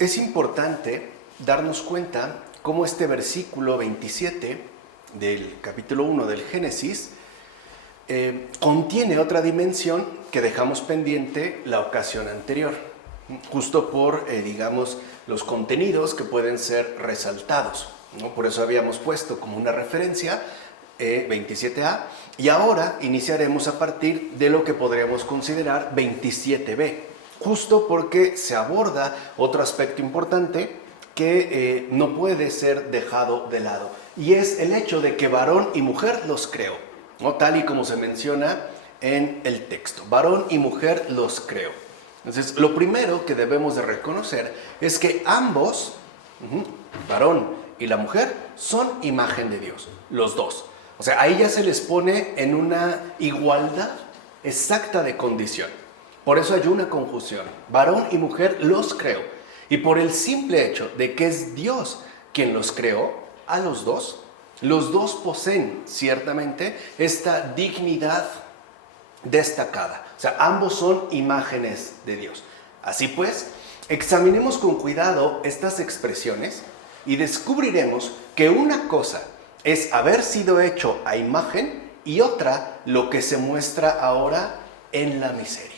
Es importante darnos cuenta cómo este versículo 27 del capítulo 1 del Génesis contiene otra dimensión que dejamos pendiente la ocasión anterior, justo por, digamos, los contenidos que pueden ser resaltados, ¿no? Por eso habíamos puesto como una referencia 27a, y ahora iniciaremos a partir de lo que podríamos considerar 27b, justo porque se aborda otro aspecto importante que no puede ser dejado de lado, y es el hecho de que varón y mujer los creó, ¿no? Tal y como se menciona en el texto, varón y mujer los creó. Entonces, lo primero que debemos de reconocer es que ambos, varón y la mujer, son imagen de Dios, los dos. O sea, ahí ya se les pone en una igualdad exacta de condición. Por eso hay una conjunción, varón y mujer los creó. Y por el simple hecho de que es Dios quien los creó, a los dos poseen ciertamente esta dignidad destacada. O sea, ambos son imágenes de Dios. Así pues, examinemos con cuidado estas expresiones y descubriremos que una cosa es haber sido hecho a imagen y otra lo que se muestra ahora en la miseria.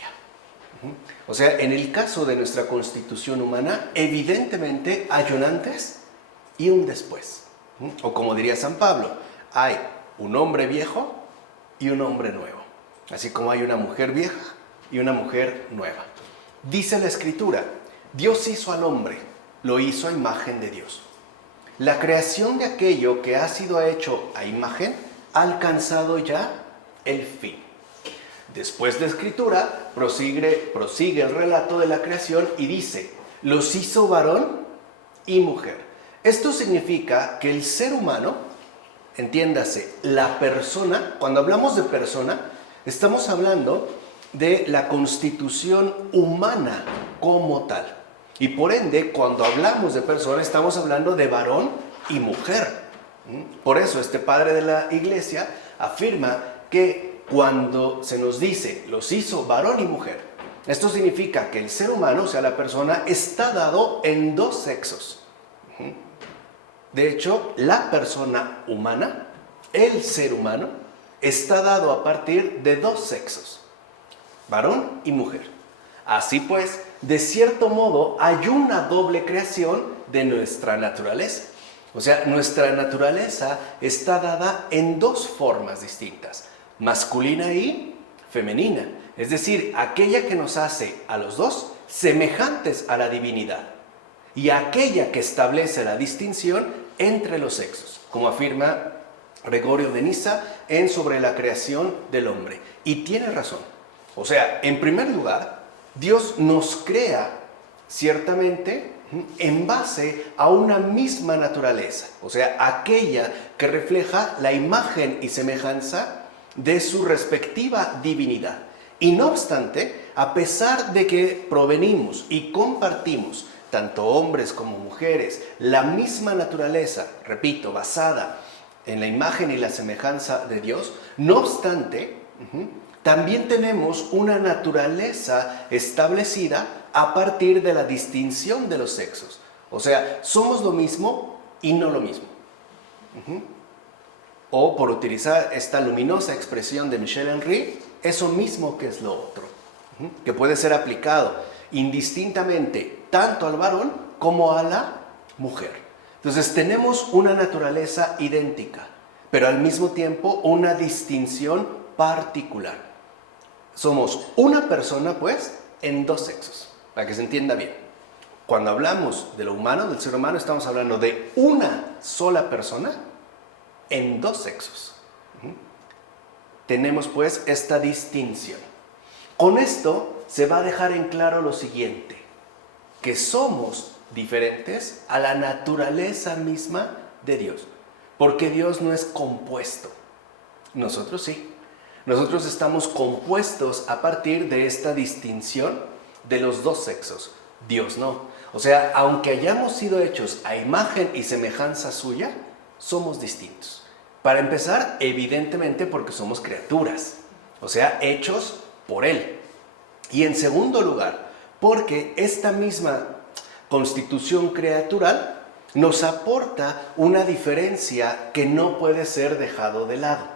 O sea, en el caso de nuestra constitución humana, evidentemente hay un antes y un después. O como diría San Pablo, hay un hombre viejo y un hombre nuevo. Así como hay una mujer vieja y una mujer nueva. Dice la Escritura, Dios hizo al hombre, lo hizo a imagen de Dios. La creación de aquello que ha sido hecho a imagen ha alcanzado ya el fin. Después la Escritura prosigue el relato de la creación y dice, los hizo varón y mujer. Esto significa que el ser humano, entiéndase, la persona, cuando hablamos de persona, estamos hablando de la constitución humana como tal. Y por ende, cuando hablamos de persona, estamos hablando de varón y mujer. Por eso este padre de la iglesia afirma que cuando se nos dice, los hizo varón y mujer, esto significa que el ser humano, o sea, la persona, está dado en dos sexos. De hecho, la persona humana, el ser humano, está dado a partir de dos sexos, varón y mujer. Así pues, de cierto modo, hay una doble creación de nuestra naturaleza. O sea, nuestra naturaleza está dada en dos formas distintas, masculina y femenina. Es decir, aquella que nos hace a los dos semejantes a la divinidad y aquella que establece la distinción entre los sexos, como afirma Gregorio de Nisa en Sobre la creación del hombre. Y tiene razón. O sea, en primer lugar, Dios nos crea ciertamente en base a una misma naturaleza, o sea, aquella que refleja la imagen y semejanza de su respectiva divinidad. Y no obstante, a pesar de que provenimos y compartimos, tanto hombres como mujeres, la misma naturaleza, repito, basada en la imagen y la semejanza de Dios, no obstante, también tenemos una naturaleza establecida a partir de la distinción de los sexos. O sea, somos lo mismo y no lo mismo. O, por utilizar esta luminosa expresión de Michel Henry, eso mismo que es lo otro, que puede ser aplicado indistintamente tanto al varón como a la mujer. Entonces tenemos una naturaleza idéntica, pero al mismo tiempo una distinción particular. Somos una persona, pues, en dos sexos, para que se entienda bien. Cuando hablamos de lo humano, del ser humano, estamos hablando de una sola persona en dos sexos. Tenemos, pues, esta distinción. Con esto se va a dejar en claro lo siguiente, que somos diferentes a la naturaleza misma de Dios, porque Dios no es compuesto. Nosotros sí. Nosotros estamos compuestos a partir de esta distinción de los dos sexos. Dios no. O sea, aunque hayamos sido hechos a imagen y semejanza suya, somos distintos. Para empezar, evidentemente porque somos criaturas, o sea, hechos por Él. Y en segundo lugar, porque esta misma constitución creatural, nos aporta una diferencia que no puede ser dejado de lado.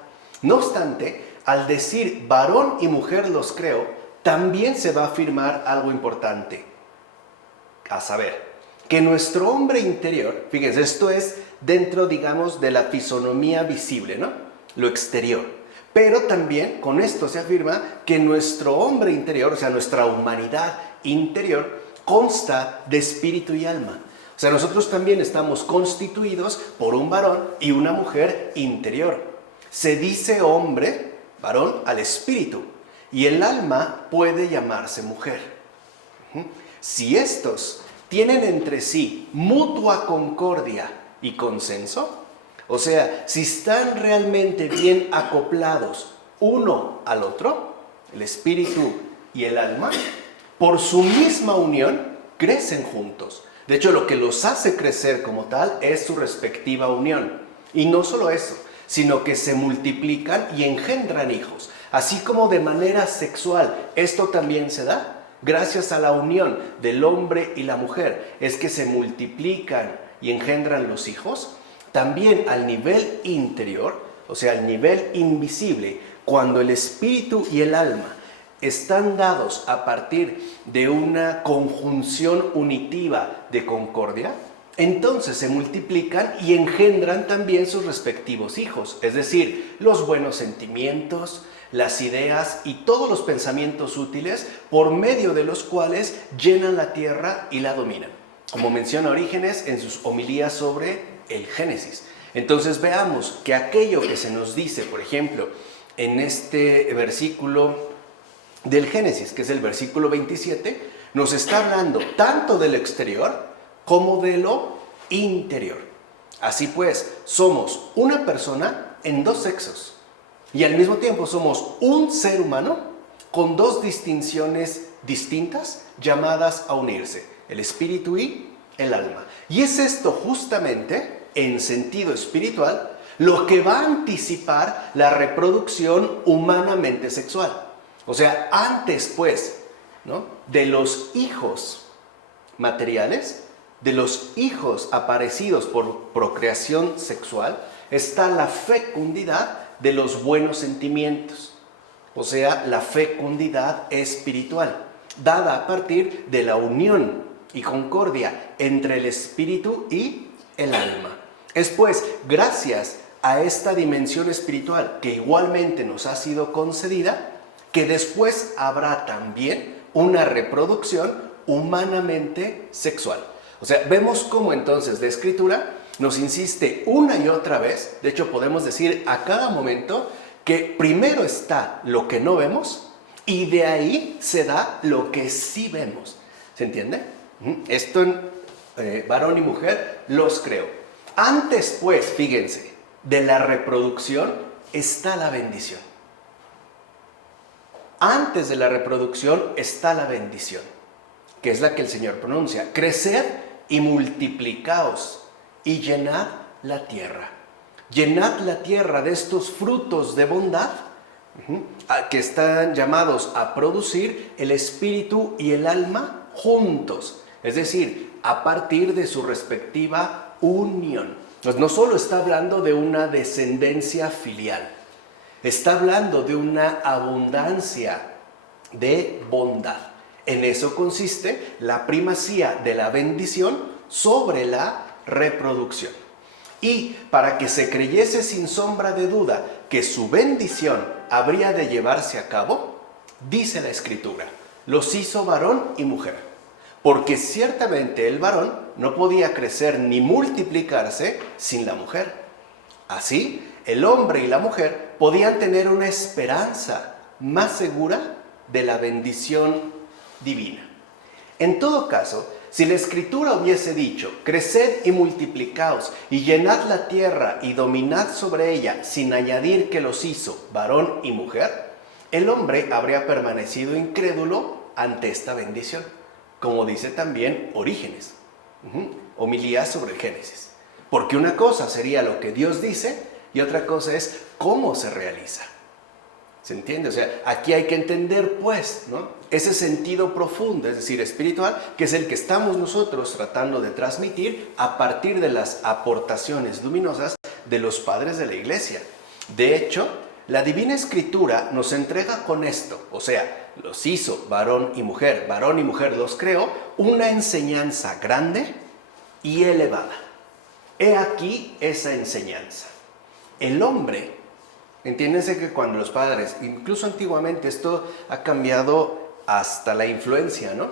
No obstante, al decir varón y mujer los creo, también se va a afirmar algo importante, a saber, que nuestro hombre interior, fíjense, esto es dentro, digamos, de la fisonomía visible, ¿no? Lo exterior. Pero también con esto se afirma que nuestro hombre interior, o sea, nuestra humanidad interior, consta de espíritu y alma. O sea, nosotros también estamos constituidos por un varón y una mujer interior. Se dice hombre, varón, al espíritu, y el alma puede llamarse mujer. Si estos tienen entre sí mutua concordia y consenso, o sea, si están realmente bien acoplados uno al otro, el espíritu y el alma, por su misma unión crecen juntos. De hecho, lo que los hace crecer como tal es su respectiva unión. Y no solo eso, sino que se multiplican y engendran hijos. Así como de manera sexual esto también se da, gracias a la unión del hombre y la mujer, es que se multiplican y engendran los hijos. También al nivel interior, o sea, al nivel invisible, cuando el espíritu y el alma están dados a partir de una conjunción unitiva de concordia, entonces se multiplican y engendran también sus respectivos hijos, es decir, los buenos sentimientos, las ideas y todos los pensamientos útiles por medio de los cuales llenan la tierra y la dominan, como menciona Orígenes en sus homilías sobre el Génesis. Entonces veamos que aquello que se nos dice, por ejemplo, en este versículo del Génesis, que es el versículo 27, nos está hablando tanto del exterior como de lo interior. Así pues, somos una persona en dos sexos y al mismo tiempo somos un ser humano con dos distinciones distintas llamadas a unirse, el espíritu y el alma. Y es esto justamente, en sentido espiritual, lo que va a anticipar la reproducción humanamente sexual. O sea, antes pues, ¿no?, de los hijos materiales, de los hijos aparecidos por procreación sexual, está la fecundidad de los buenos sentimientos. O sea, la fecundidad espiritual, dada a partir de la unión y concordia entre el espíritu y el alma. Es pues, gracias a esta dimensión espiritual que igualmente nos ha sido concedida, que después habrá también una reproducción humanamente sexual. O sea, vemos cómo entonces la Escritura nos insiste una y otra vez, de hecho podemos decir a cada momento, que primero está lo que no vemos y de ahí se da lo que sí vemos. ¿Se entiende? Esto en varón y mujer los creo. Antes pues, fíjense, de la reproducción está la bendición. Antes de la reproducción está la bendición, que es la que el Señor pronuncia. Creced y multiplicaos y llenad la tierra. Llenad la tierra de estos frutos de bondad que están llamados a producir el espíritu y el alma juntos. Es decir, a partir de su respectiva unión. Entonces, no solo está hablando de una descendencia filial, está hablando de una abundancia de bondad. En eso consiste la primacía de la bendición sobre la reproducción. Y para que se creyese sin sombra de duda que su bendición habría de llevarse a cabo, dice la Escritura, los hizo varón y mujer. Porque ciertamente el varón no podía crecer ni multiplicarse sin la mujer. Así, el hombre y la mujer podían tener una esperanza más segura de la bendición divina. En todo caso, si la Escritura hubiese dicho, creced y multiplicaos y llenad la tierra y dominad sobre ella, sin añadir que los hizo varón y mujer, el hombre habría permanecido incrédulo ante esta bendición, como dice también Orígenes, homilías sobre el Génesis. Porque una cosa sería lo que Dios dice y otra cosa es cómo se realiza. ¿Se entiende? O sea, aquí hay que entender, pues, ¿no? Ese sentido profundo, es decir, espiritual, que es el que estamos nosotros tratando de transmitir a partir de las aportaciones luminosas de los padres de la Iglesia. De hecho, la Divina Escritura nos entrega con esto, o sea, los hizo varón y mujer los creó, una enseñanza grande y elevada. He aquí esa enseñanza. El hombre, entiéndense que cuando los padres, incluso antiguamente esto ha cambiado hasta la influencia, ¿no?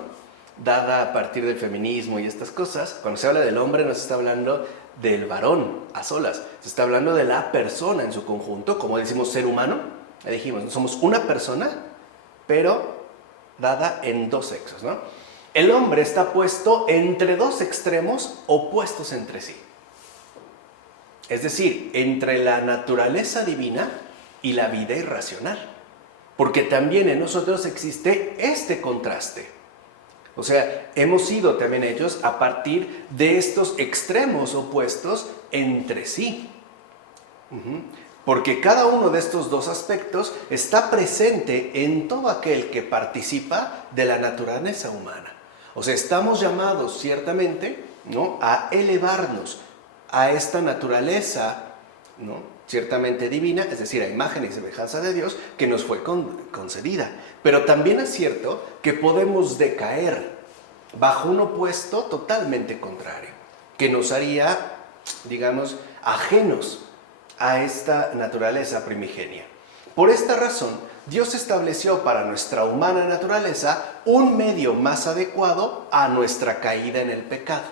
Dada a partir del feminismo y estas cosas, cuando se habla del hombre no se está hablando del varón a solas, se está hablando de la persona en su conjunto, como decimos ser humano, ya dijimos, somos una persona, pero dada en dos sexos, ¿no? El hombre está puesto entre dos extremos opuestos entre sí. Es decir, entre la naturaleza divina y la vida irracional. Porque también en nosotros existe este contraste. O sea, hemos sido también hechos a partir de estos extremos opuestos entre sí. Porque cada uno de estos dos aspectos está presente en todo aquel que participa de la naturaleza humana. O sea, estamos llamados ciertamente, ¿no?, a elevarnos a esta naturaleza, ¿no?, ciertamente divina, es decir, a imagen y semejanza de Dios, que nos fue concedida. Pero también es cierto que podemos decaer bajo un opuesto totalmente contrario, que nos haría, digamos, ajenos a esta naturaleza primigenia. Por esta razón, Dios estableció para nuestra humana naturaleza un medio más adecuado a nuestra caída en el pecado.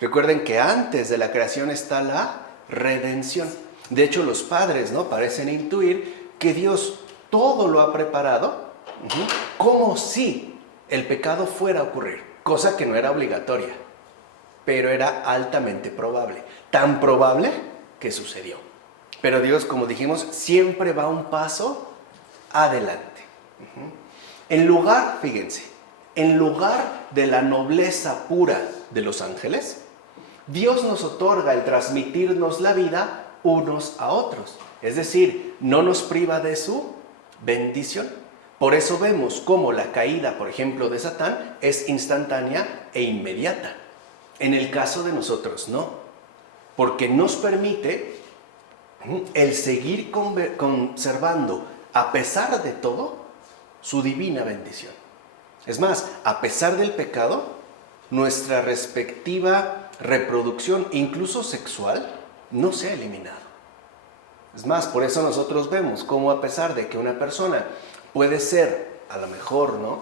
Recuerden que antes de la creación está la redención. De hecho, los padres, ¿no?, parecen intuir que Dios todo lo ha preparado como si el pecado fuera a ocurrir, cosa que no era obligatoria, pero era altamente probable. Tan probable que sucedió. Pero Dios, como dijimos, siempre va un paso adelante. En lugar, fíjense, en lugar de la nobleza pura de los ángeles, Dios nos otorga el transmitirnos la vida unos a otros. Es decir, no nos priva de su bendición. Por eso vemos cómo la caída, por ejemplo, de Satán es instantánea e inmediata. En el caso de nosotros, no. Porque nos permite el seguir conservando, a pesar de todo, su divina bendición. Es más, a pesar del pecado, nuestra respectiva reproducción, incluso sexual, no se ha eliminado. Es más, por eso nosotros vemos cómo a pesar de que una persona puede ser, a lo mejor, ¿no?,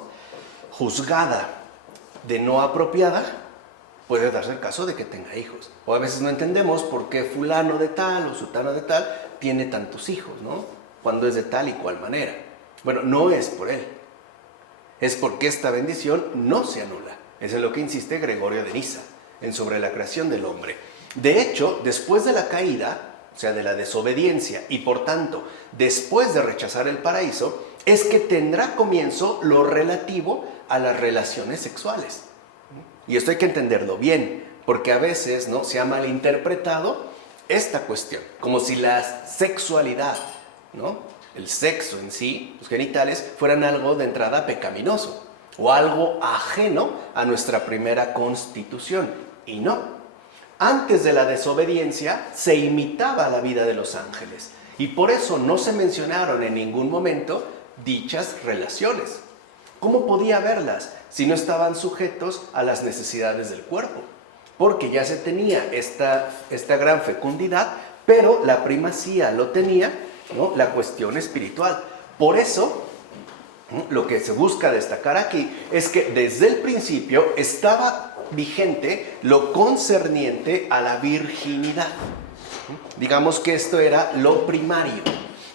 juzgada de no apropiada, puede darse el caso de que tenga hijos. O a veces no entendemos por qué fulano de tal o sutano de tal tiene tantos hijos, ¿no?, cuando es de tal y cual manera. Bueno, no es por él. Es porque esta bendición no se anula. Eso es lo que insiste Gregorio de Niza en Sobre la creación del hombre. De hecho, después de la caída, o sea, de la desobediencia, y por tanto, después de rechazar el paraíso, es que tendrá comienzo lo relativo a las relaciones sexuales. Y esto hay que entenderlo bien, porque a veces, ¿no?, se ha malinterpretado esta cuestión, como si la sexualidad, ¿no?, el sexo en sí, los genitales, fueran algo de entrada pecaminoso, o algo ajeno a nuestra primera constitución. Y no. Antes de la desobediencia se imitaba la vida de los ángeles, y por eso no se mencionaron en ningún momento dichas relaciones. ¿Cómo podía haberlas si no estaban sujetos a las necesidades del cuerpo? Porque ya se tenía esta gran fecundidad, pero la primacía lo tenía, ¿no?, la cuestión espiritual. Por eso, lo que se busca destacar aquí es que desde el principio estaba vigente lo concerniente a la virginidad. Digamos que esto era lo primario.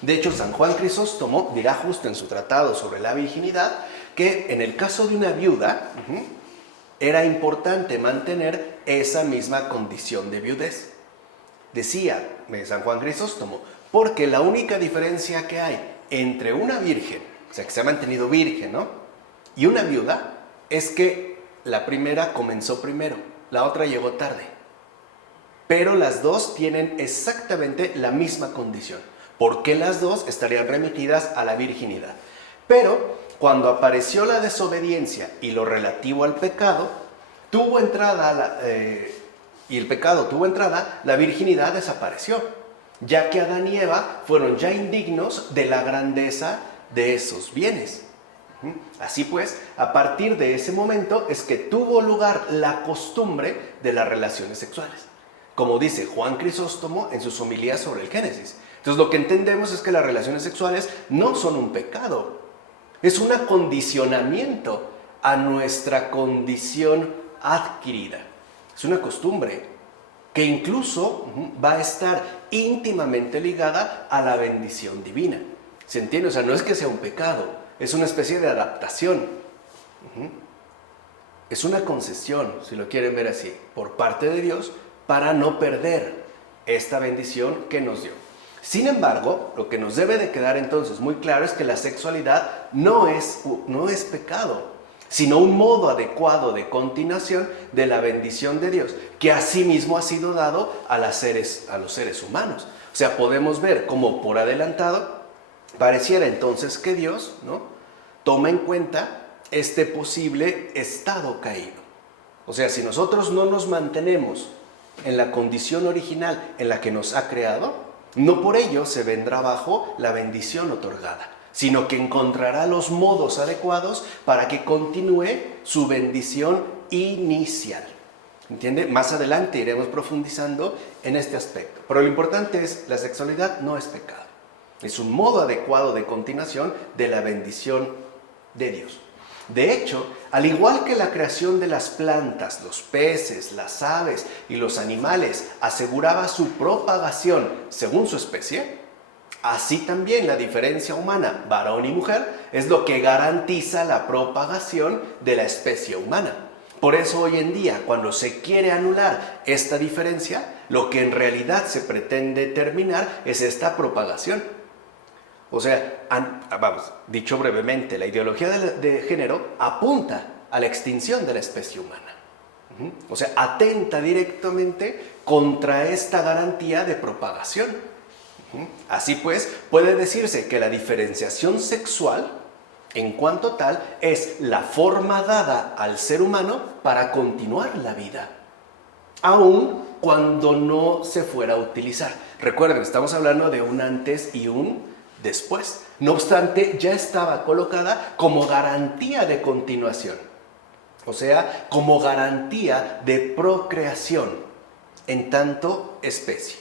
De hecho, San Juan Crisóstomo dirá justo en su tratado sobre la virginidad que en el caso de una viuda era importante mantener esa misma condición de viudez. Decía San Juan Crisóstomo, porque la única diferencia que hay entre una virgen, o sea, que se ha mantenido virgen, ¿no?, y una viuda, es que la primera comenzó primero, la otra llegó tarde. Pero las dos tienen exactamente la misma condición. porque las dos estarían remitidas a la virginidad. Pero cuando apareció la desobediencia y lo relativo al pecado, y el pecado tuvo entrada, la virginidad desapareció, ya que Adán y Eva fueron ya indignos de la grandeza de esos bienes. Así pues, a partir de ese momento es que tuvo lugar la costumbre de las relaciones sexuales, como dice Juan Crisóstomo en sus homilías sobre el Génesis. Entonces lo que entendemos es que las relaciones sexuales no son un pecado, es un acondicionamiento a nuestra condición adquirida. Es una costumbre que incluso va a estar íntimamente ligada a la bendición divina. ¿Se entiende? O sea, no es que sea un pecado, es una especie de adaptación. Es una concesión, si lo quieren ver así, por parte de Dios para no perder esta bendición que nos dio. Sin embargo, lo que nos debe de quedar entonces muy claro es que la sexualidad no es pecado, sino un modo adecuado de continuación de la bendición de Dios, que asimismo ha sido dado a los seres humanos. O sea, podemos ver como por adelantado, pareciera entonces que Dios, ¿no?, toma en cuenta este posible estado caído. O sea, si nosotros no nos mantenemos en la condición original en la que nos ha creado, no por ello se vendrá abajo la bendición otorgada, sino que encontrará los modos adecuados para que continúe su bendición inicial. ¿Entiende? Más adelante iremos profundizando en este aspecto. Pero lo importante es, la sexualidad no es pecado. Es un modo adecuado de continuación de la bendición de Dios. De hecho, al igual que la creación de las plantas, los peces, las aves y los animales aseguraba su propagación según su especie, así también la diferencia humana, varón y mujer, es lo que garantiza la propagación de la especie humana. Por eso hoy en día, cuando se quiere anular esta diferencia, lo que en realidad se pretende terminar es esta propagación. O sea, dicho brevemente, la ideología de género apunta a la extinción de la especie humana. O sea, atenta directamente contra esta garantía de propagación. Así pues, puede decirse que la diferenciación sexual, en cuanto tal, es la forma dada al ser humano para continuar la vida, aun cuando no se fuera a utilizar. Recuerden, estamos hablando de un antes y un después. No obstante, ya estaba colocada como garantía de continuación, o sea, como garantía de procreación en tanto especie,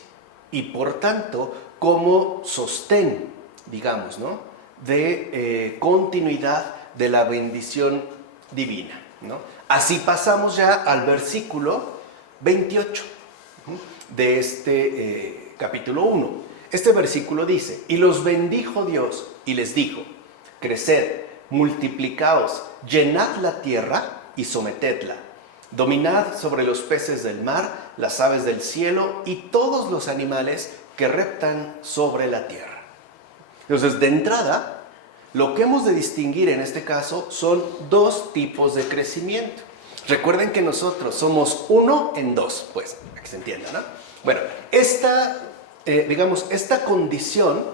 y por tanto como sostén, digamos, ¿no?, de continuidad de la bendición divina, ¿no? Así pasamos ya al versículo 28 de este capítulo 1. Este versículo dice: y los bendijo Dios y les dijo: creced, multiplicaos, llenad la tierra y sometedla, dominad sobre los peces del mar, las aves del cielo y todos los animales que reptan sobre la tierra. Entonces, de entrada, lo que hemos de distinguir en este caso son dos tipos de crecimiento. Recuerden que nosotros somos uno en dos, pues, para que se entienda, ¿no? Bueno, esta condición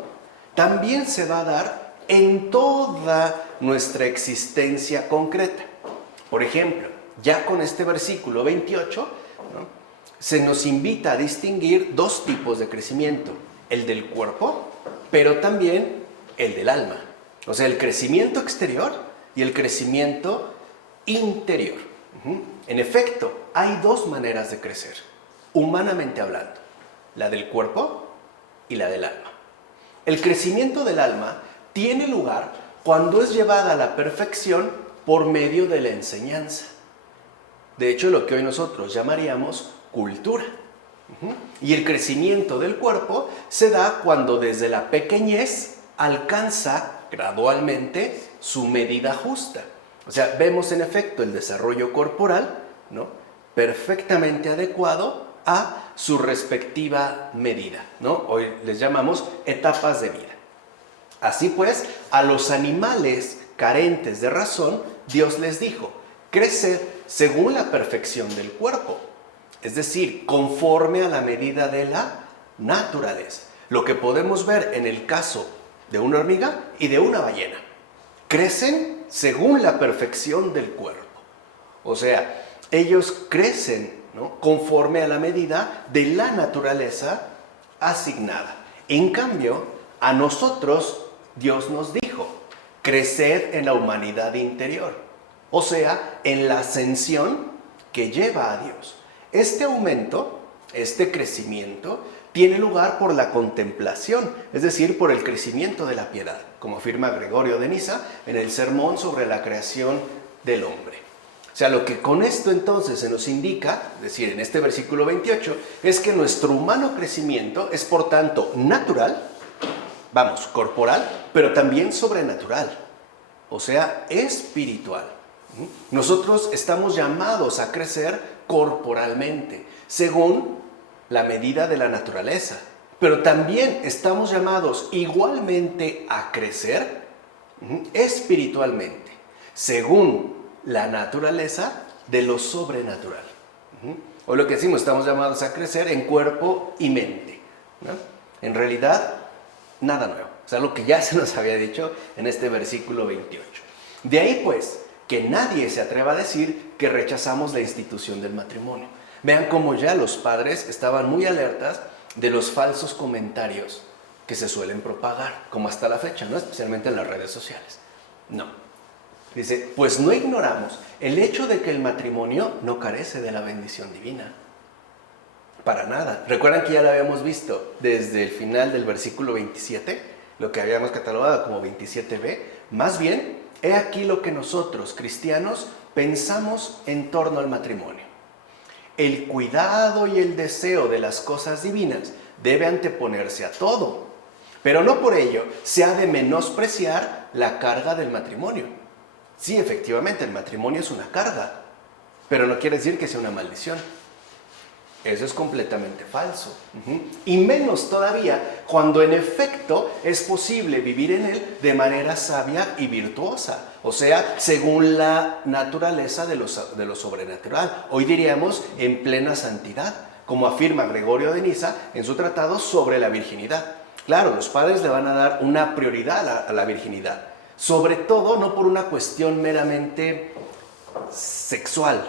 también se va a dar en toda nuestra existencia concreta. Por ejemplo, ya con este versículo 28, ¿no?, se nos invita a distinguir dos tipos de crecimiento: el del cuerpo, pero también el del alma. O sea, el crecimiento exterior y el crecimiento interior. En efecto, hay dos maneras de crecer, humanamente hablando: la del cuerpo y la del alma. El crecimiento del alma tiene lugar cuando es llevada a la perfección por medio de la enseñanza. De hecho, lo que hoy nosotros llamaríamos cultura. Y el crecimiento del cuerpo se da cuando desde la pequeñez alcanza gradualmente su medida justa. O sea, vemos en efecto el desarrollo corporal, ¿no?, perfectamente adecuado a su respectiva medida, ¿no? Hoy les llamamos etapas de vida. Así pues, a los animales carentes de razón, Dios les dijo: creced según la perfección del cuerpo, es decir, conforme a la medida de la naturaleza. Lo que podemos ver en el caso de una hormiga y de una ballena. Crecen según la perfección del cuerpo. O sea, ellos crecen, ¿no?, conforme a la medida de la naturaleza asignada. En cambio, a nosotros Dios nos dijo, creced en la humanidad interior. O sea, en la ascensión que lleva a Dios. Este aumento, este crecimiento, tiene lugar por la contemplación, es decir, por el crecimiento de la piedad, como afirma Gregorio de Nisa en el sermón sobre la creación del hombre. O sea, lo que con esto entonces se nos indica, es decir, en este versículo 28, es que nuestro humano crecimiento es por tanto natural, corporal, pero también sobrenatural, o sea, espiritual. Nosotros estamos llamados a crecer corporalmente, según la medida de la naturaleza, pero también estamos llamados igualmente a crecer espiritualmente, según la naturaleza de lo sobrenatural. O lo que decimos, estamos llamados a crecer en cuerpo y mente, ¿no? En realidad, nada nuevo. O sea, lo que ya se nos había dicho en este versículo 28. De ahí pues, que nadie se atreva a decir que rechazamos la institución del matrimonio. Vean cómo ya los padres estaban muy alertas de los falsos comentarios que se suelen propagar, como hasta la fecha, ¿no?, especialmente en las redes sociales. No. Dice, pues no ignoramos el hecho de que el matrimonio no carece de la bendición divina. Para nada. ¿Recuerdan que ya lo habíamos visto desde el final del versículo 27? Lo que habíamos catalogado como 27b. Más bien, he aquí lo que nosotros, cristianos, pensamos en torno al matrimonio. El cuidado y el deseo de las cosas divinas debe anteponerse a todo, pero no por ello se ha de menospreciar la carga del matrimonio. Sí, efectivamente, el matrimonio es una carga, pero no quiere decir que sea una maldición. Eso es completamente falso. Y menos todavía cuando en efecto es posible vivir en él de manera sabia y virtuosa. O sea, según la naturaleza de lo sobrenatural. Hoy diríamos en plena santidad, como afirma Gregorio de Nisa en su tratado sobre la virginidad. Claro, los padres le van a dar una prioridad a la virginidad. Sobre todo no por una cuestión meramente sexual,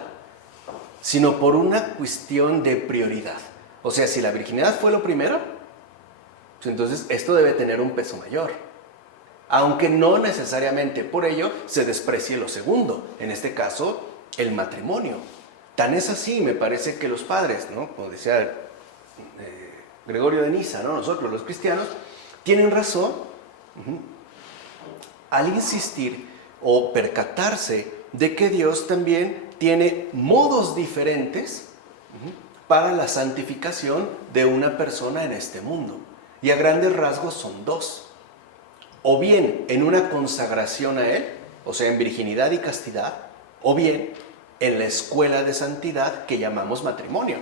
sino por una cuestión de prioridad. O sea, si la virginidad fue lo primero, pues entonces esto debe tener un peso mayor. Aunque no necesariamente por ello se desprecie lo segundo, en este caso, el matrimonio. Tan es así, me parece que los padres, ¿no?, como decía Gregorio de Nisa, ¿no?, nosotros los cristianos, tienen razón al insistir o percatarse de que Dios también tiene modos diferentes para la santificación de una persona en este mundo. Y a grandes rasgos son dos. O bien en una consagración a Él, o sea, en virginidad y castidad, o bien en la escuela de santidad que llamamos matrimonio.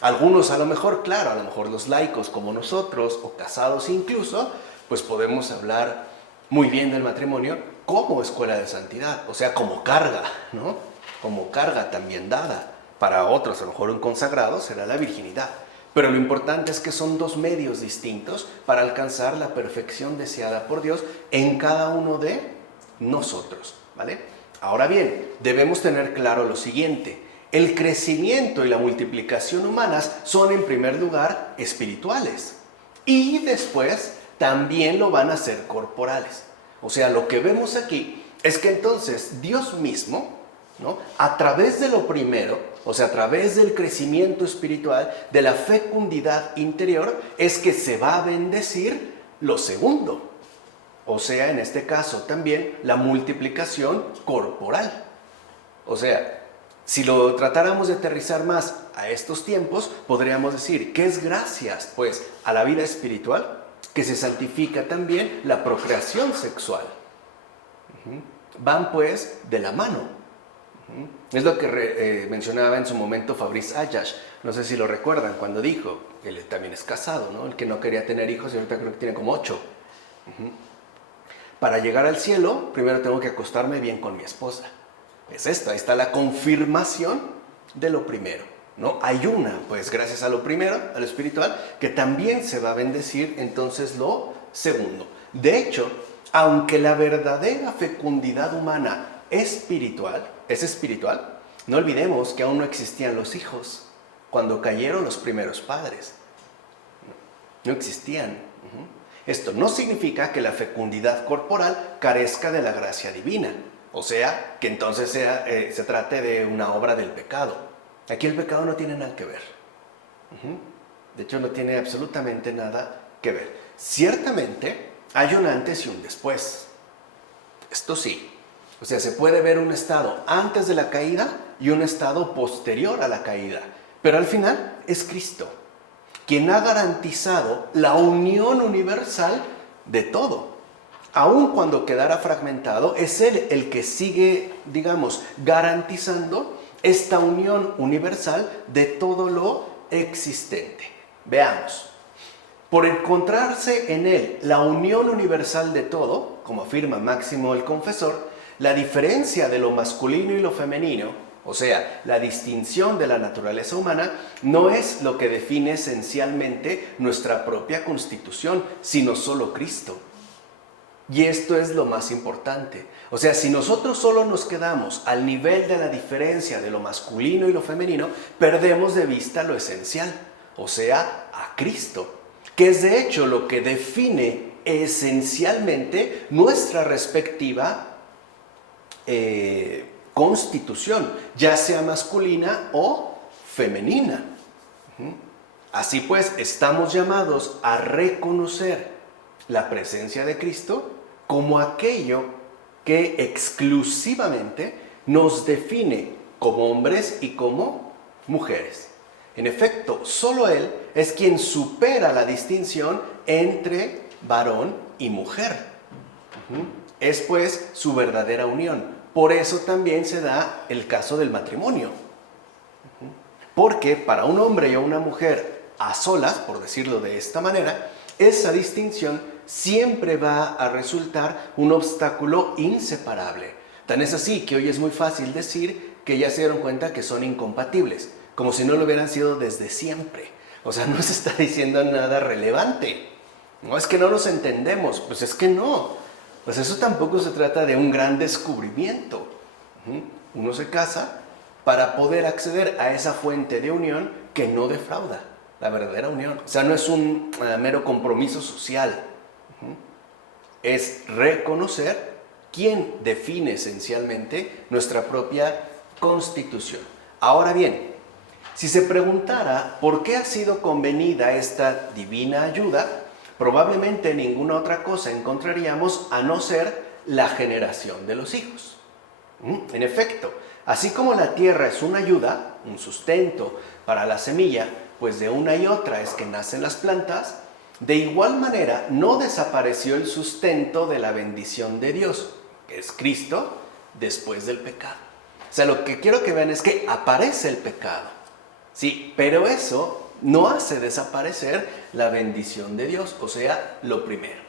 Algunos a lo mejor, claro, a lo mejor los laicos como nosotros, o casados incluso, pues podemos hablar muy bien del matrimonio como escuela de santidad, o sea, como carga, ¿no? Como carga también dada. Para otros, a lo mejor un consagrado, será la virginidad. Pero lo importante es que son dos medios distintos para alcanzar la perfección deseada por Dios en cada uno de nosotros, ¿vale? Ahora bien, debemos tener claro lo siguiente. El crecimiento y la multiplicación humanas son en primer lugar espirituales y después también lo van a ser corporales. O sea, lo que vemos aquí es que entonces Dios mismo, ¿no?, a través de lo primero, o sea, a través del crecimiento espiritual, de la fecundidad interior, es que se va a bendecir lo segundo. O sea, en este caso también la multiplicación corporal. O sea, si lo tratáramos de aterrizar más a estos tiempos, podríamos decir que es gracias, pues, a la vida espiritual que se santifica también la procreación sexual. Van, pues, de la mano. Es lo que mencionaba en su momento Fabrice Ayash. No sé si lo recuerdan, cuando dijo, él también es casado, ¿no?, el que no quería tener hijos y ahorita creo que tiene como 8. Para llegar al cielo, primero tengo que acostarme bien con mi esposa. Es esto, ahí está la confirmación de lo primero. ¿no? Hay una, pues gracias a lo primero, a lo espiritual, que también se va a bendecir entonces lo segundo. De hecho, aunque la verdadera fecundidad humana es espiritual, no olvidemos que aún no existían los hijos cuando cayeron los primeros padres. No existían. Esto no significa que la fecundidad corporal carezca de la gracia divina, o sea, que entonces se trate de una obra del pecado. Aquí el pecado no tiene nada que ver. De hecho, no tiene absolutamente nada que ver. Ciertamente, hay un antes y un después. Esto sí. O sea, se puede ver un estado antes de la caída y un estado posterior a la caída. Pero al final es Cristo quien ha garantizado la unión universal de todo. Aun cuando quedara fragmentado, es Él el que sigue, digamos, garantizando esta unión universal de todo lo existente. Veamos. Por encontrarse en Él la unión universal de todo, como afirma Máximo el Confesor, la diferencia de lo masculino y lo femenino, o sea, la distinción de la naturaleza humana, no es lo que define esencialmente nuestra propia constitución, sino solo Cristo. Y esto es lo más importante. O sea, si nosotros solo nos quedamos al nivel de la diferencia de lo masculino y lo femenino, perdemos de vista lo esencial, o sea, a Cristo, que es de hecho lo que define esencialmente nuestra respectiva constitución, ya sea masculina o femenina. Así pues, estamos llamados a reconocer la presencia de Cristo como aquello que exclusivamente nos define como hombres y como mujeres. En efecto, solo Él es quien supera la distinción entre varón y mujer. Es pues su verdadera unión. Por eso también se da el caso del matrimonio. Porque para un hombre y una mujer a solas, por decirlo de esta manera, esa distinción siempre va a resultar un obstáculo inseparable. Tan es así que hoy es muy fácil decir que ya se dieron cuenta que son incompatibles, como si no lo hubieran sido desde siempre. O sea, no se está diciendo nada relevante. No es que no nos entendemos, pues es que no. Pues eso tampoco se trata de un gran descubrimiento. Uno se casa para poder acceder a esa fuente de unión que no defrauda, la verdadera unión. O sea, no es un mero compromiso social. Es reconocer quién define esencialmente nuestra propia constitución. Ahora bien, si se preguntara por qué ha sido convenida esta divina ayuda, probablemente ninguna otra cosa encontraríamos a no ser la generación de los hijos. En efecto, así como la tierra es una ayuda, un sustento para la semilla, pues de una y otra es que nacen las plantas, de igual manera no desapareció el sustento de la bendición de Dios, que es Cristo, después del pecado. O sea, lo que quiero que vean es que aparece el pecado, sí, pero eso no hace desaparecer la bendición de Dios, o sea, lo primero.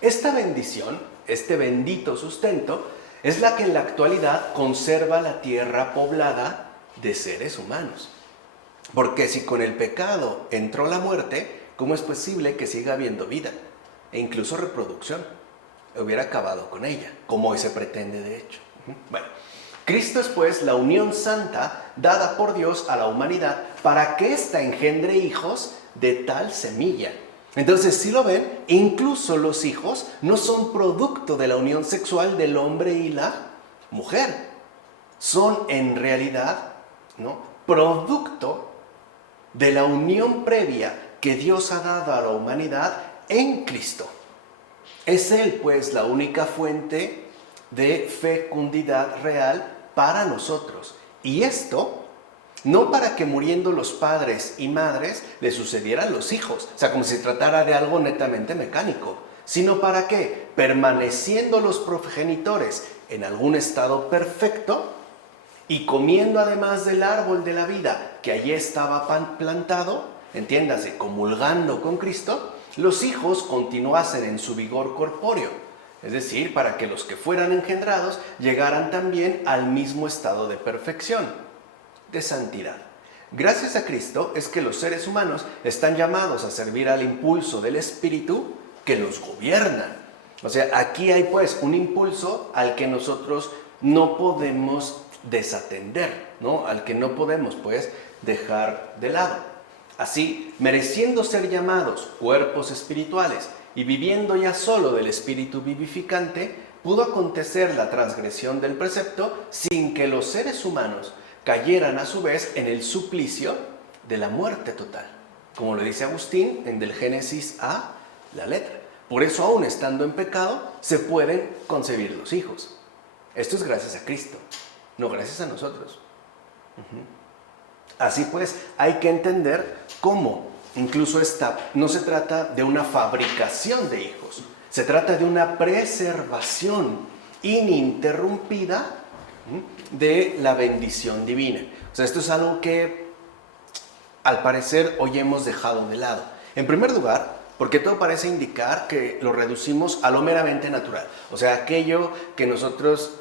Esta bendición, este bendito sustento, es la que en la actualidad conserva la tierra poblada de seres humanos. Porque si con el pecado entró la muerte, ¿cómo es posible que siga habiendo vida? E incluso reproducción. Hubiera acabado con ella, como hoy se pretende de hecho. Bueno, Cristo es pues la unión santa dada por Dios a la humanidad para que ésta engendre hijos de tal semilla. Entonces, si lo ven, incluso los hijos no son producto de la unión sexual del hombre y la mujer. Son en realidad, ¿no?, producto de la unión previa que Dios ha dado a la humanidad en Cristo. Es Él, pues, la única fuente de fecundidad real para nosotros. Y esto no para que muriendo los padres y madres le sucedieran los hijos, o sea, como si se tratara de algo netamente mecánico, sino para que, permaneciendo los progenitores en algún estado perfecto y comiendo además del árbol de la vida que allí estaba plantado, entiéndase, comulgando con Cristo, los hijos continuasen en su vigor corpóreo. Es decir, para que los que fueran engendrados llegaran también al mismo estado de perfección, de santidad. Gracias a Cristo es que los seres humanos están llamados a servir al impulso del Espíritu que los gobierna. O sea, aquí hay pues un impulso al que nosotros no podemos desatender, ¿no? Al que no podemos pues dejar de lado. Así, mereciendo ser llamados cuerpos espirituales y viviendo ya solo del Espíritu vivificante, pudo acontecer la transgresión del precepto sin que los seres humanos cayeran a su vez en el suplicio de la muerte total, como lo dice Agustín en Del Génesis a la letra. Por eso, aún estando en pecado, se pueden concebir los hijos. Esto es gracias a Cristo, no gracias a nosotros. Así pues, hay que entender cómo incluso no se trata de una fabricación de hijos, se trata de una preservación ininterrumpida de la bendición divina. O sea, esto es algo que al parecer hoy hemos dejado de lado. En primer lugar, porque todo parece indicar que lo reducimos a lo meramente natural, o sea, aquello que nosotros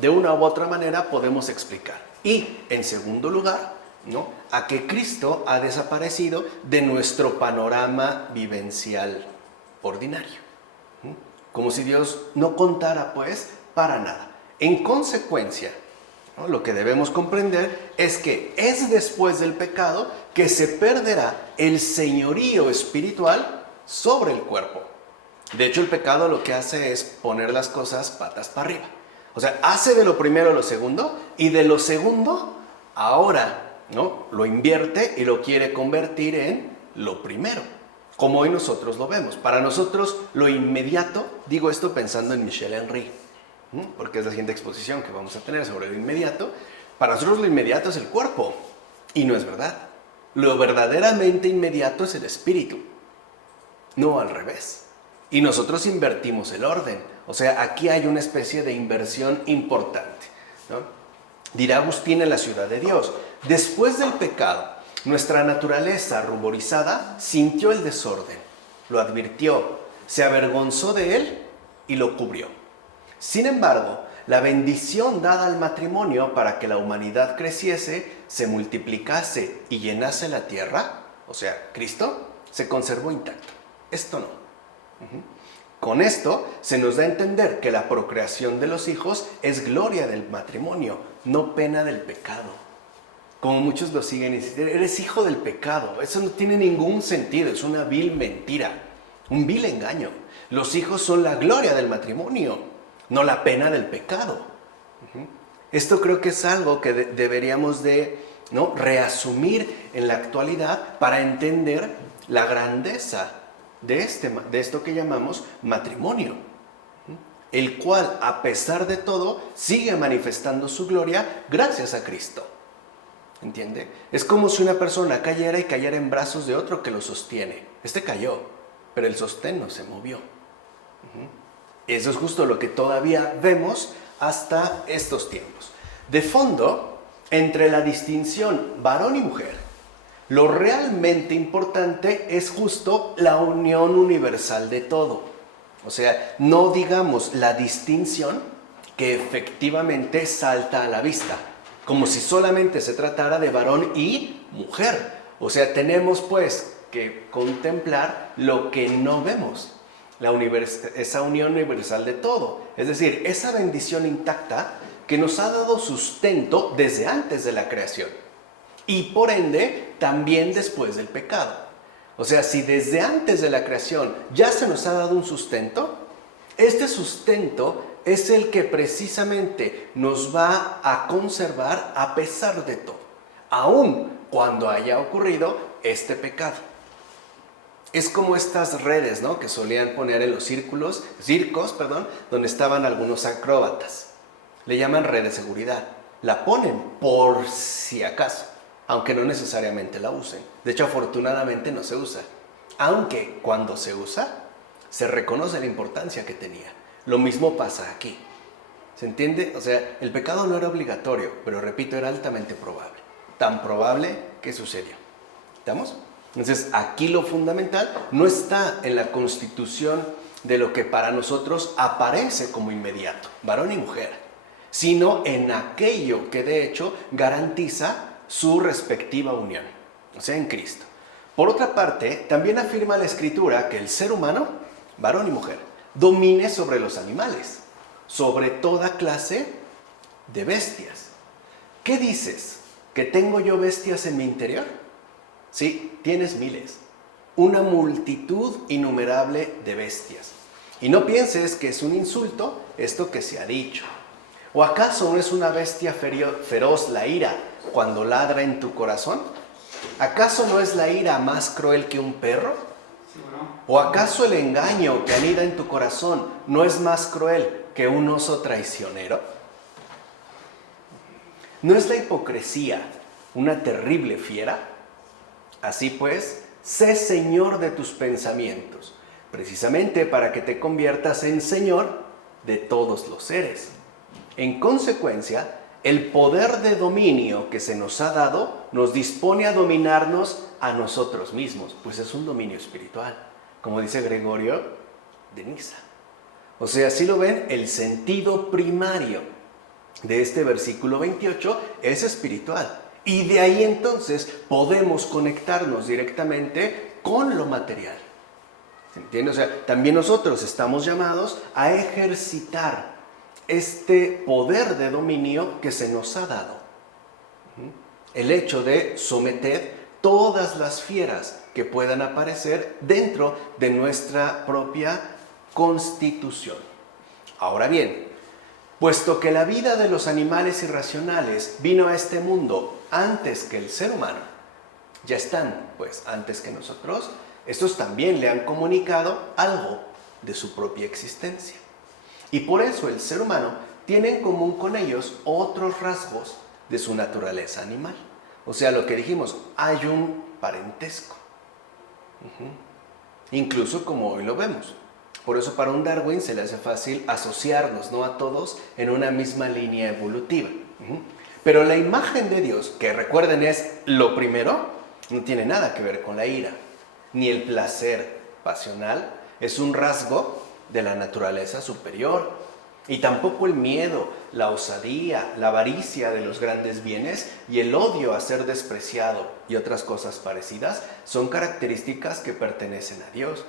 de una u otra manera podemos explicar. Y en segundo lugar, ¿no?, a que Cristo ha desaparecido de nuestro panorama vivencial ordinario. Como si Dios no contara pues para nada. En consecuencia, ¿no?, lo que debemos comprender es que es después del pecado que se perderá el señorío espiritual sobre el cuerpo. De hecho, el pecado lo que hace es poner las cosas patas para arriba. O sea, hace de lo primero lo segundo, y de lo segundo, ahora, ¿no?, lo invierte y lo quiere convertir en lo primero, como hoy nosotros lo vemos. Para nosotros, lo inmediato, digo esto pensando en Michel Henry, porque es la siguiente exposición que vamos a tener sobre lo inmediato. Para nosotros lo inmediato es el cuerpo, y no es verdad. Lo verdaderamente inmediato es el espíritu, no al revés. Y nosotros invertimos el orden. O sea, aquí hay una especie de inversión importante, ¿no? Dirá Agustín en La Ciudad de Dios: después del pecado, nuestra naturaleza ruborizada sintió el desorden, lo advirtió, se avergonzó de él y lo cubrió. Sin embargo, la bendición dada al matrimonio para que la humanidad creciese, se multiplicase y llenase la tierra, o sea, Cristo, se conservó intacto. Esto no. Con esto se nos da a entender que la procreación de los hijos es gloria del matrimonio, no pena del pecado. Como muchos lo siguen y dicen: eres hijo del pecado. Eso no tiene ningún sentido, es una vil mentira, un vil engaño. Los hijos son la gloria del matrimonio, no la pena del pecado. Esto creo que es algo que deberíamos de, ¿no?, reasumir en la actualidad para entender la grandeza de esto que llamamos matrimonio, el cual, a pesar de todo, sigue manifestando su gloria gracias a Cristo. ¿Entiende? Es como si una persona cayera y cayera en brazos de otro que lo sostiene. Este cayó, pero el sostén no se movió. Eso es justo lo que todavía vemos hasta estos tiempos. De fondo, entre la distinción varón y mujer, lo realmente importante es justo la unión universal de todo. O sea, no digamos la distinción que efectivamente salta a la vista, como si solamente se tratara de varón y mujer. O sea, tenemos pues que contemplar lo que no vemos, esa unión universal de todo. Es decir, esa bendición intacta que nos ha dado sustento desde antes de la creación. Y por ende, también después del pecado. O sea, si desde antes de la creación ya se nos ha dado un sustento, este sustento es el que precisamente nos va a conservar a pesar de todo, aun cuando haya ocurrido este pecado. Es como estas redes, ¿no?, que solían poner en los circos, donde estaban algunos acróbatas. Le llaman red de seguridad. La ponen por si acaso, aunque no necesariamente la usen. De hecho, afortunadamente no se usa. Aunque cuando se usa, se reconoce la importancia que tenía. Lo mismo pasa aquí. ¿Se entiende? O sea, el pecado no era obligatorio, pero repito, era altamente probable. Tan probable que sucedió. ¿Estamos? Entonces, aquí lo fundamental no está en la constitución de lo que para nosotros aparece como inmediato, varón y mujer, sino en aquello que de hecho garantiza su respectiva unión, o sea, en Cristo. Por otra parte, también afirma la Escritura que el ser humano, varón y mujer, domine sobre los animales, sobre toda clase de bestias. ¿Qué dices? ¿Que tengo yo bestias en mi interior? Sí, tienes miles, una multitud innumerable de bestias. Y no pienses que es un insulto esto que se ha dicho. ¿O acaso no es una bestia feroz la ira cuando ladra en tu corazón? ¿Acaso no es la ira más cruel que un perro? ¿O acaso el engaño que anida en tu corazón no es más cruel que un oso traicionero? ¿No es la hipocresía una terrible fiera? Así pues, sé señor de tus pensamientos, precisamente para que te conviertas en señor de todos los seres. En consecuencia, el poder de dominio que se nos ha dado nos dispone a dominarnos a nosotros mismos, pues es un dominio espiritual, como dice Gregorio de Nisa. O sea, si lo ven, el sentido primario de este versículo 28 es espiritual. Y de ahí entonces podemos conectarnos directamente con lo material. ¿Se entiende? O sea, también nosotros estamos llamados a ejercitar este poder de dominio que se nos ha dado. El hecho de someter todas las fieras que puedan aparecer dentro de nuestra propia constitución. Ahora bien, puesto que la vida de los animales irracionales vino a este mundo antes que el ser humano, ya están pues antes que nosotros, estos también le han comunicado algo de su propia existencia. Y por eso el ser humano tiene en común con ellos otros rasgos de su naturaleza animal. O sea, lo que dijimos, hay un parentesco. Incluso como hoy lo vemos. Por eso para un Darwin se le hace fácil asociarnos, ¿no?, a todos en una misma línea evolutiva. Pero la imagen de Dios, que recuerden es lo primero, no tiene nada que ver con la ira, ni el placer pasional, es un rasgo de la naturaleza superior. Y tampoco el miedo, la osadía, la avaricia de los grandes bienes y el odio a ser despreciado y otras cosas parecidas son características que pertenecen a Dios.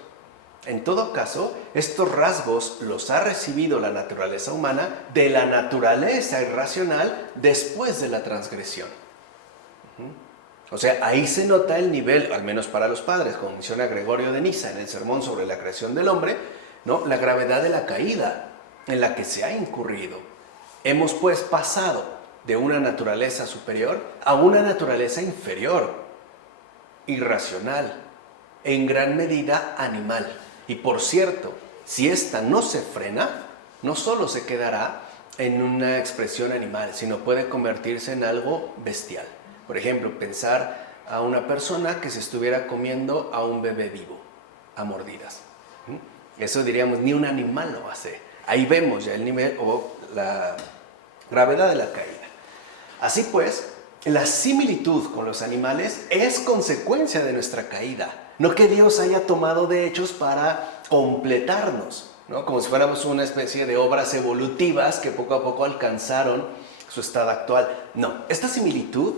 En todo caso, estos rasgos los ha recibido la naturaleza humana de la naturaleza irracional después de la transgresión. O sea, ahí se nota el nivel, al menos para los padres, como menciona Gregorio de Nisa en el sermón sobre la creación del hombre, ¿no?, la gravedad de la caída en la que se ha incurrido. Hemos pues pasado de una naturaleza superior a una naturaleza inferior, irracional, en gran medida animal. Y por cierto, si esta no se frena, no solo se quedará en una expresión animal, sino puede convertirse en algo bestial. Por ejemplo, pensar a una persona que se estuviera comiendo a un bebé vivo, a mordidas. Eso diríamos, ni un animal lo hace. Ahí vemos ya el nivel o la gravedad de la caída. Así pues, la similitud con los animales es consecuencia de nuestra caída. No que Dios haya tomado de hechos para completarnos, ¿no?, como si fuéramos una especie de obras evolutivas que poco a poco alcanzaron su estado actual. No, esta similitud,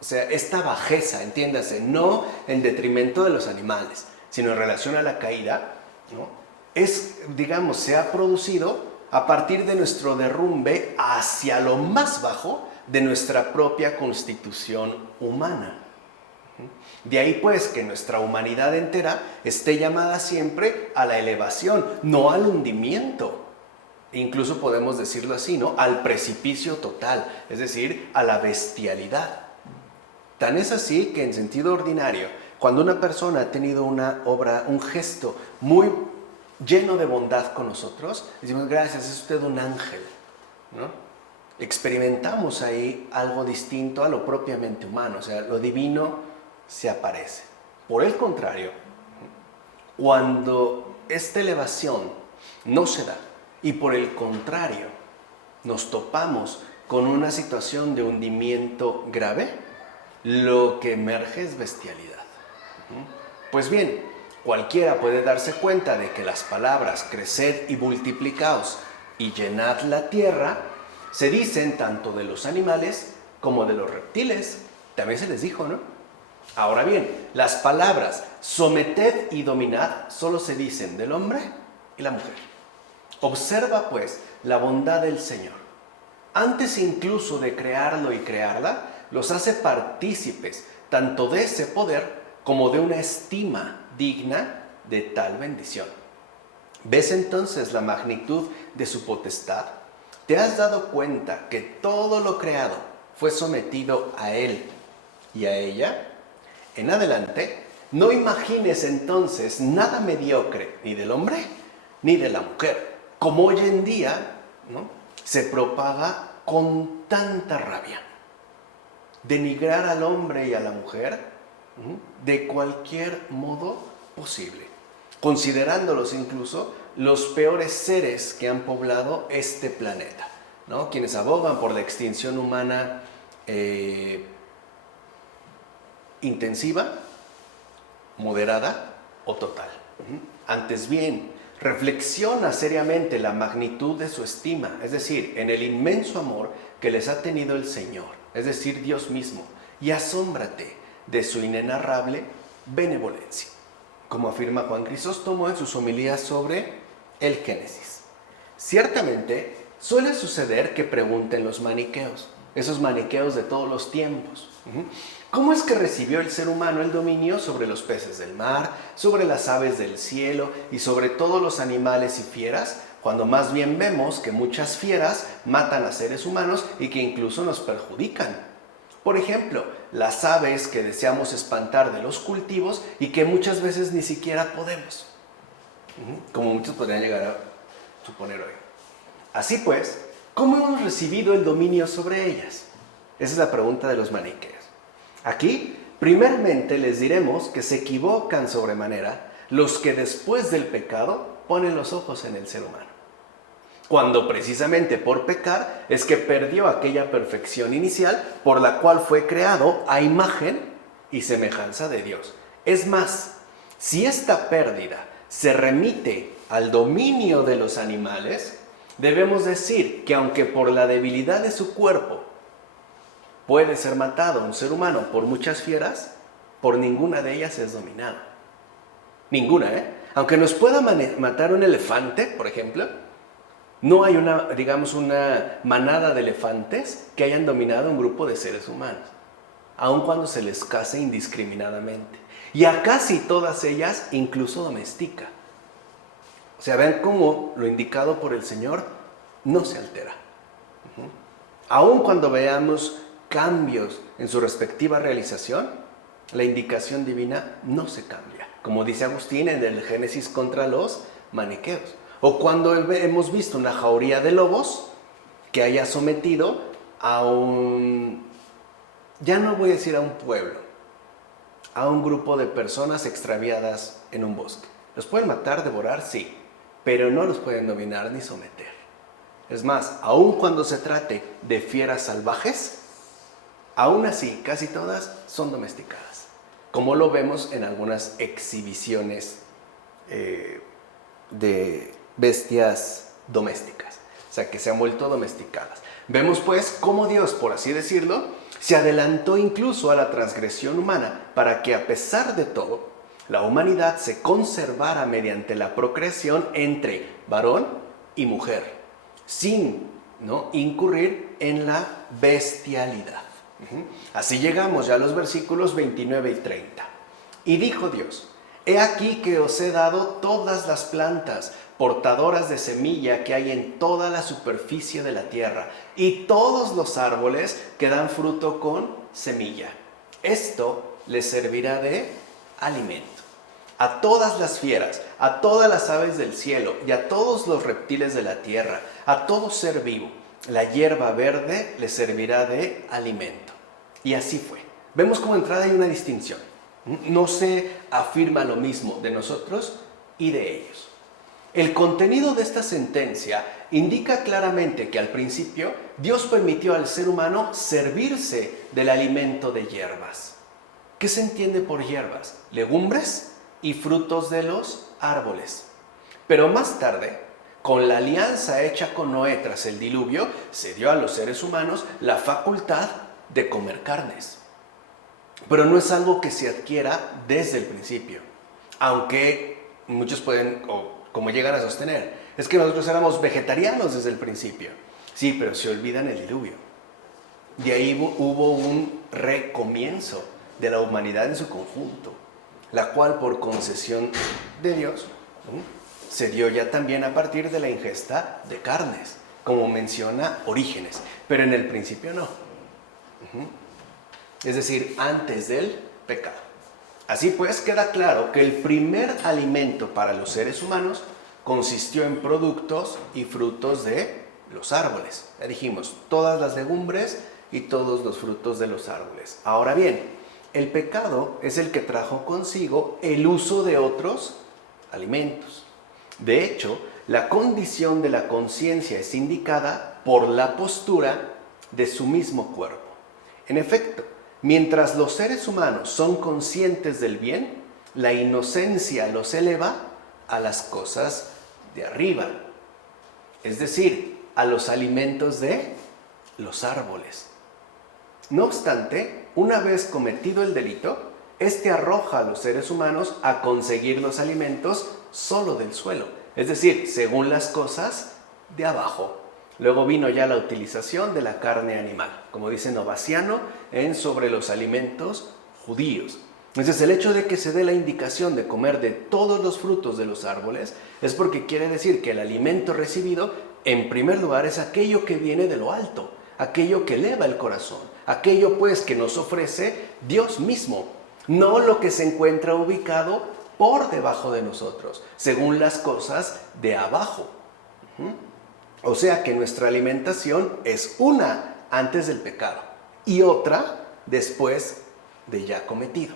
o sea, esta bajeza, entiéndase, no en detrimento de los animales, sino en relación a la caída, ¿no?, es, digamos, se ha producido a partir de nuestro derrumbe hacia lo más bajo de nuestra propia constitución humana. De ahí pues que nuestra humanidad entera esté llamada siempre a la elevación, no al hundimiento. Incluso podemos decirlo así, ¿no?, al precipicio total, es decir, a la bestialidad. Tan es así que en sentido ordinario, cuando una persona ha tenido una obra, un gesto muy lleno de bondad con nosotros, decimos, gracias, es usted un ángel, ¿no? Experimentamos ahí algo distinto a lo propiamente humano, o sea, lo divino se aparece. Por el contrario, cuando esta elevación no se da y por el contrario nos topamos con una situación de hundimiento grave, lo que emerge es bestialidad. Pues bien, cualquiera puede darse cuenta de que las palabras creced y multiplicaos y llenad la tierra se dicen tanto de los animales como de los reptiles, también se les dijo, ¿no? Ahora bien, las palabras someted y dominad solo se dicen del hombre y la mujer. Observa pues la bondad del Señor. Antes incluso de crearlo y crearla, los hace partícipes tanto de ese poder como de una estima digna de tal bendición. ¿Ves entonces la magnitud de su potestad? ¿Te has dado cuenta que todo lo creado fue sometido a Él y a ella? En adelante, no imagines entonces nada mediocre ni del hombre ni de la mujer, como hoy en día, ¿no?, se propaga con tanta rabia. Denigrar al hombre y a la mujer de cualquier modo posible, considerándolos incluso los peores seres que han poblado este planeta, ¿no? Quienes abogan por la extinción humana intensiva, moderada o total. Antes bien, reflexiona seriamente la magnitud de su estima, es decir, en el inmenso amor que les ha tenido el Señor, es decir, Dios mismo, y asómbrate de su inenarrable benevolencia, como afirma Juan Crisóstomo en sus homilías sobre el Génesis. Ciertamente, suele suceder que pregunten los maniqueos, esos maniqueos de todos los tiempos, ¿cómo es que recibió el ser humano el dominio sobre los peces del mar, sobre las aves del cielo y sobre todos los animales y fieras, cuando más bien vemos que muchas fieras matan a seres humanos y que incluso nos perjudican? Por ejemplo, las aves que deseamos espantar de los cultivos y que muchas veces ni siquiera podemos, como muchos podrían llegar a suponer hoy. Así pues, ¿cómo hemos recibido el dominio sobre ellas? Esa es la pregunta de los maniqueos. Aquí, primeramente les diremos que se equivocan sobremanera los que después del pecado ponen los ojos en el ser humano, cuando precisamente por pecar es que perdió aquella perfección inicial por la cual fue creado a imagen y semejanza de Dios. Es más, si esta pérdida se remite al dominio de los animales, debemos decir que aunque por la debilidad de su cuerpo puede ser matado un ser humano por muchas fieras, por ninguna de ellas es dominado. Ninguna, ¿eh? Aunque nos pueda matar un elefante, por ejemplo, no hay una manada de elefantes que hayan dominado a un grupo de seres humanos, aun cuando se les case indiscriminadamente. Y a casi todas ellas incluso domestica. O sea, vean cómo lo indicado por el Señor no se altera. Aun cuando veamos cambios en su respectiva realización, la indicación divina no se cambia, como dice Agustín en el Génesis contra los maniqueos. O cuando hemos visto una jauría de lobos que haya sometido a ya no voy a decir a un pueblo, a un grupo de personas extraviadas en un bosque. ¿Los pueden matar, devorar? Sí, pero no los pueden dominar ni someter. Es más, aun cuando se trate de fieras salvajes, aún así, casi todas son domesticadas, como lo vemos en algunas exhibiciones de bestias domésticas, o sea, que se han vuelto domesticadas. Vemos pues cómo Dios, por así decirlo, se adelantó incluso a la transgresión humana para que a pesar de todo, la humanidad se conservara mediante la procreación entre varón y mujer, sin incurrir en la bestialidad. Así llegamos ya a los versículos 29 y 30. Y dijo Dios: he aquí que os he dado todas las plantas portadoras de semilla que hay en toda la superficie de la tierra, y todos los árboles que dan fruto con semilla. Esto les servirá de alimento. A todas las fieras, a todas las aves del cielo y a todos los reptiles de la tierra, a todo ser vivo, la hierba verde les servirá de alimento. Y así fue. Vemos como entrada hay una distinción. No se afirma lo mismo de nosotros y de ellos. El contenido de esta sentencia indica claramente que al principio Dios permitió al ser humano servirse del alimento de hierbas. ¿Qué se entiende por hierbas? Legumbres y frutos de los árboles. Pero más tarde, con la alianza hecha con Noé tras el diluvio, se dio a los seres humanos la facultad de comer carnes. pero no es algo que se adquiera desde el principio, aunque muchos pueden, o como llegan a sostener, es que nosotros éramos vegetarianos desde el principio. Sí, pero se olvidan el diluvio. De ahí hubo un recomienzo de la humanidad en su conjunto, la cual por concesión de Dios se dio ya también a partir de la ingesta de carnes, como menciona Orígenes, pero en el principio no. Es decir, antes del pecado. Así pues, queda claro que el primer alimento para los seres humanos consistió en productos y frutos de los árboles. Ya dijimos, todas las legumbres y todos los frutos de los árboles. Ahora bien, el pecado es el que trajo consigo el uso de otros alimentos. De hecho, la condición de la conciencia es indicada por la postura de su mismo cuerpo. En efecto, mientras los seres humanos son conscientes del bien, la inocencia los eleva a las cosas de arriba, es decir, a los alimentos de los árboles. No obstante, una vez cometido el delito, este arroja a los seres humanos a conseguir los alimentos solo del suelo, es decir, según las cosas de abajo. Luego vino ya la utilización de la carne animal, como dice Novaciano en Sobre los alimentos judíos. Entonces, el hecho de que se dé la indicación de comer de todos los frutos de los árboles es porque quiere decir que el alimento recibido, en primer lugar, es aquello que viene de lo alto, aquello que eleva el corazón, aquello pues que nos ofrece Dios mismo, no lo que se encuentra ubicado por debajo de nosotros, según las cosas de abajo. O sea que nuestra alimentación es una antes del pecado y otra después de ya cometido.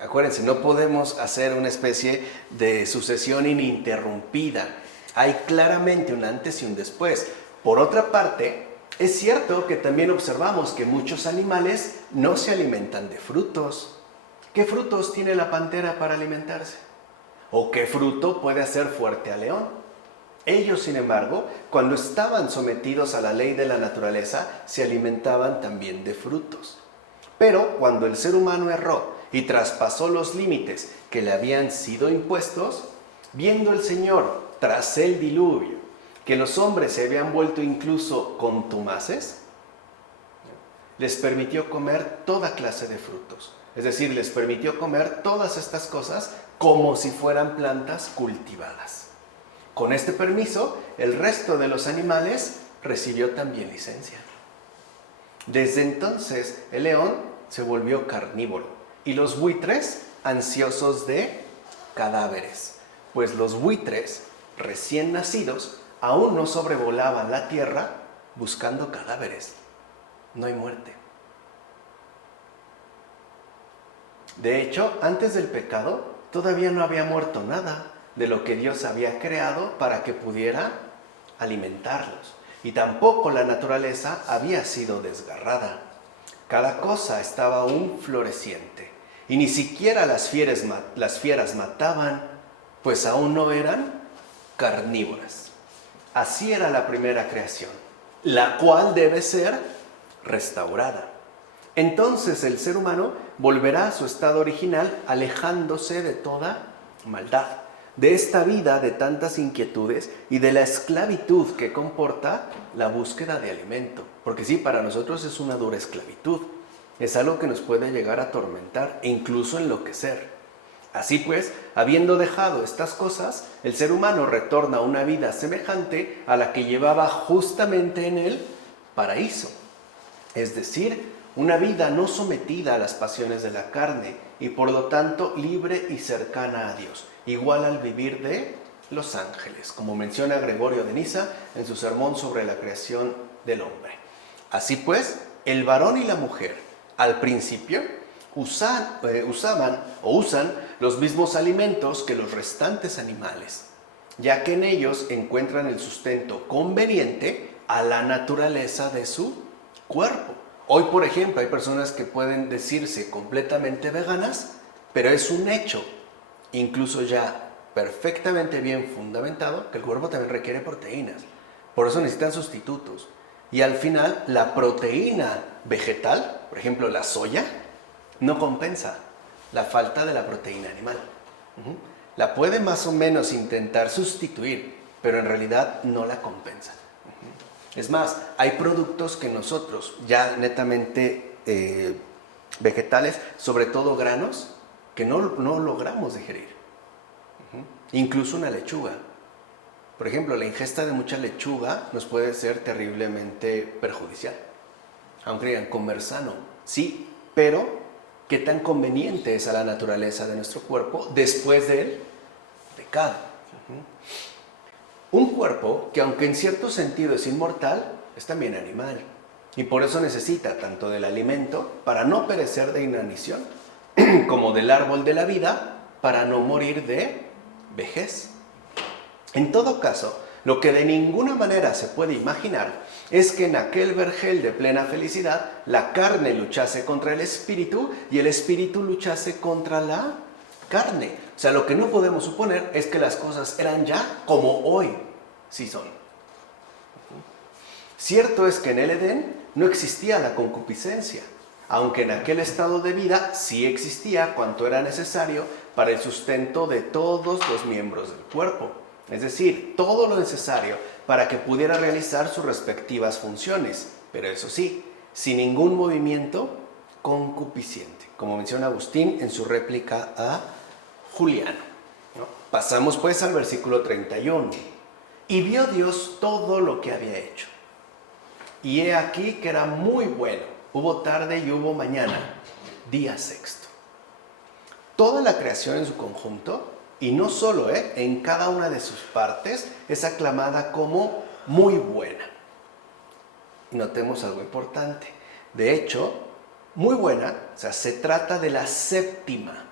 Acuérdense, no podemos hacer una especie de sucesión ininterrumpida. Hay claramente un antes y un después. Por otra parte, es cierto que también observamos que muchos animales no se alimentan de frutos. ¿Qué frutos tiene la pantera para alimentarse? ¿O qué fruto puede hacer fuerte al león? Ellos, sin embargo, cuando estaban sometidos a la ley de la naturaleza, se alimentaban también de frutos. Pero cuando el ser humano erró y traspasó los límites que le habían sido impuestos, viendo el Señor tras el diluvio que los hombres se habían vuelto incluso contumaces, les permitió comer toda clase de frutos. Es decir, les permitió comer todas estas cosas como si fueran plantas cultivadas. Con este permiso, el resto de los animales recibió también licencia. Desde entonces, el león se volvió carnívoro y los buitres ansiosos de cadáveres, pues los buitres recién nacidos aún no sobrevolaban la tierra buscando cadáveres. No hay muerte. De hecho, antes del pecado, todavía no había muerto nada de lo que Dios había creado para que pudiera alimentarlos. Y tampoco la naturaleza había sido desgarrada. Cada cosa estaba aún floreciente. Y ni siquiera las fieras mataban, pues aún no eran carnívoras. Así era la primera creación, la cual debe ser restaurada. Entonces el ser humano volverá a su estado original, alejándose de toda maldad, de esta vida de tantas inquietudes y de la esclavitud que comporta la búsqueda de alimento. Porque sí, para nosotros es una dura esclavitud, es algo que nos puede llegar a atormentar e incluso enloquecer. Así pues, habiendo dejado estas cosas, el ser humano retorna a una vida semejante a la que llevaba justamente en el paraíso. Es decir, una vida no sometida a las pasiones de la carne y por lo tanto libre y cercana a Dios, igual al vivir de los ángeles, como menciona Gregorio de Niza en su sermón sobre la creación del hombre. Así pues, el varón y la mujer, al principio, usan los mismos alimentos que los restantes animales, ya que en ellos encuentran el sustento conveniente a la naturaleza de su cuerpo. Hoy, por ejemplo, hay personas que pueden decirse completamente veganas, pero es un hecho, incluso ya perfectamente bien fundamentado, que el cuerpo también requiere proteínas. Por eso necesitan sustitutos. Y al final, la proteína vegetal, por ejemplo la soya, no compensa la falta de la proteína animal. La puede más o menos intentar sustituir, pero en realidad no la compensa. Es más, hay productos que nosotros, ya netamente vegetales, sobre todo granos, que no logramos digerir. Incluso una lechuga. Por ejemplo, la ingesta de mucha lechuga nos puede ser terriblemente perjudicial. Aunque digan, comer sano, sí, pero ¿qué tan conveniente es a la naturaleza de nuestro cuerpo después del pecado? Un cuerpo que, aunque en cierto sentido es inmortal, es también animal. Y por eso necesita tanto del alimento para no perecer de inanición, como del árbol de la vida para no morir de vejez. En todo caso, lo que de ninguna manera se puede imaginar es que en aquel vergel de plena felicidad la carne luchase contra el espíritu y el espíritu luchase contra la carne. O sea, lo que no podemos suponer es que las cosas eran ya como hoy sí son. Cierto es que en el Edén no existía la concupiscencia, aunque en aquel estado de vida sí existía cuanto era necesario para el sustento de todos los miembros del cuerpo. Es decir, todo lo necesario para que pudiera realizar sus respectivas funciones, pero eso sí, sin ningún movimiento concupisciente, como menciona Agustín en su réplica a Juliano. Pasamos pues al versículo 31. Y vio Dios todo lo que había hecho. Y he aquí que era muy bueno. Hubo tarde y hubo mañana, día sexto. Toda la creación en su conjunto, y no solo en cada una de sus partes, es aclamada como muy buena. Y notemos algo importante. De hecho, muy buena, o sea, se trata de la séptima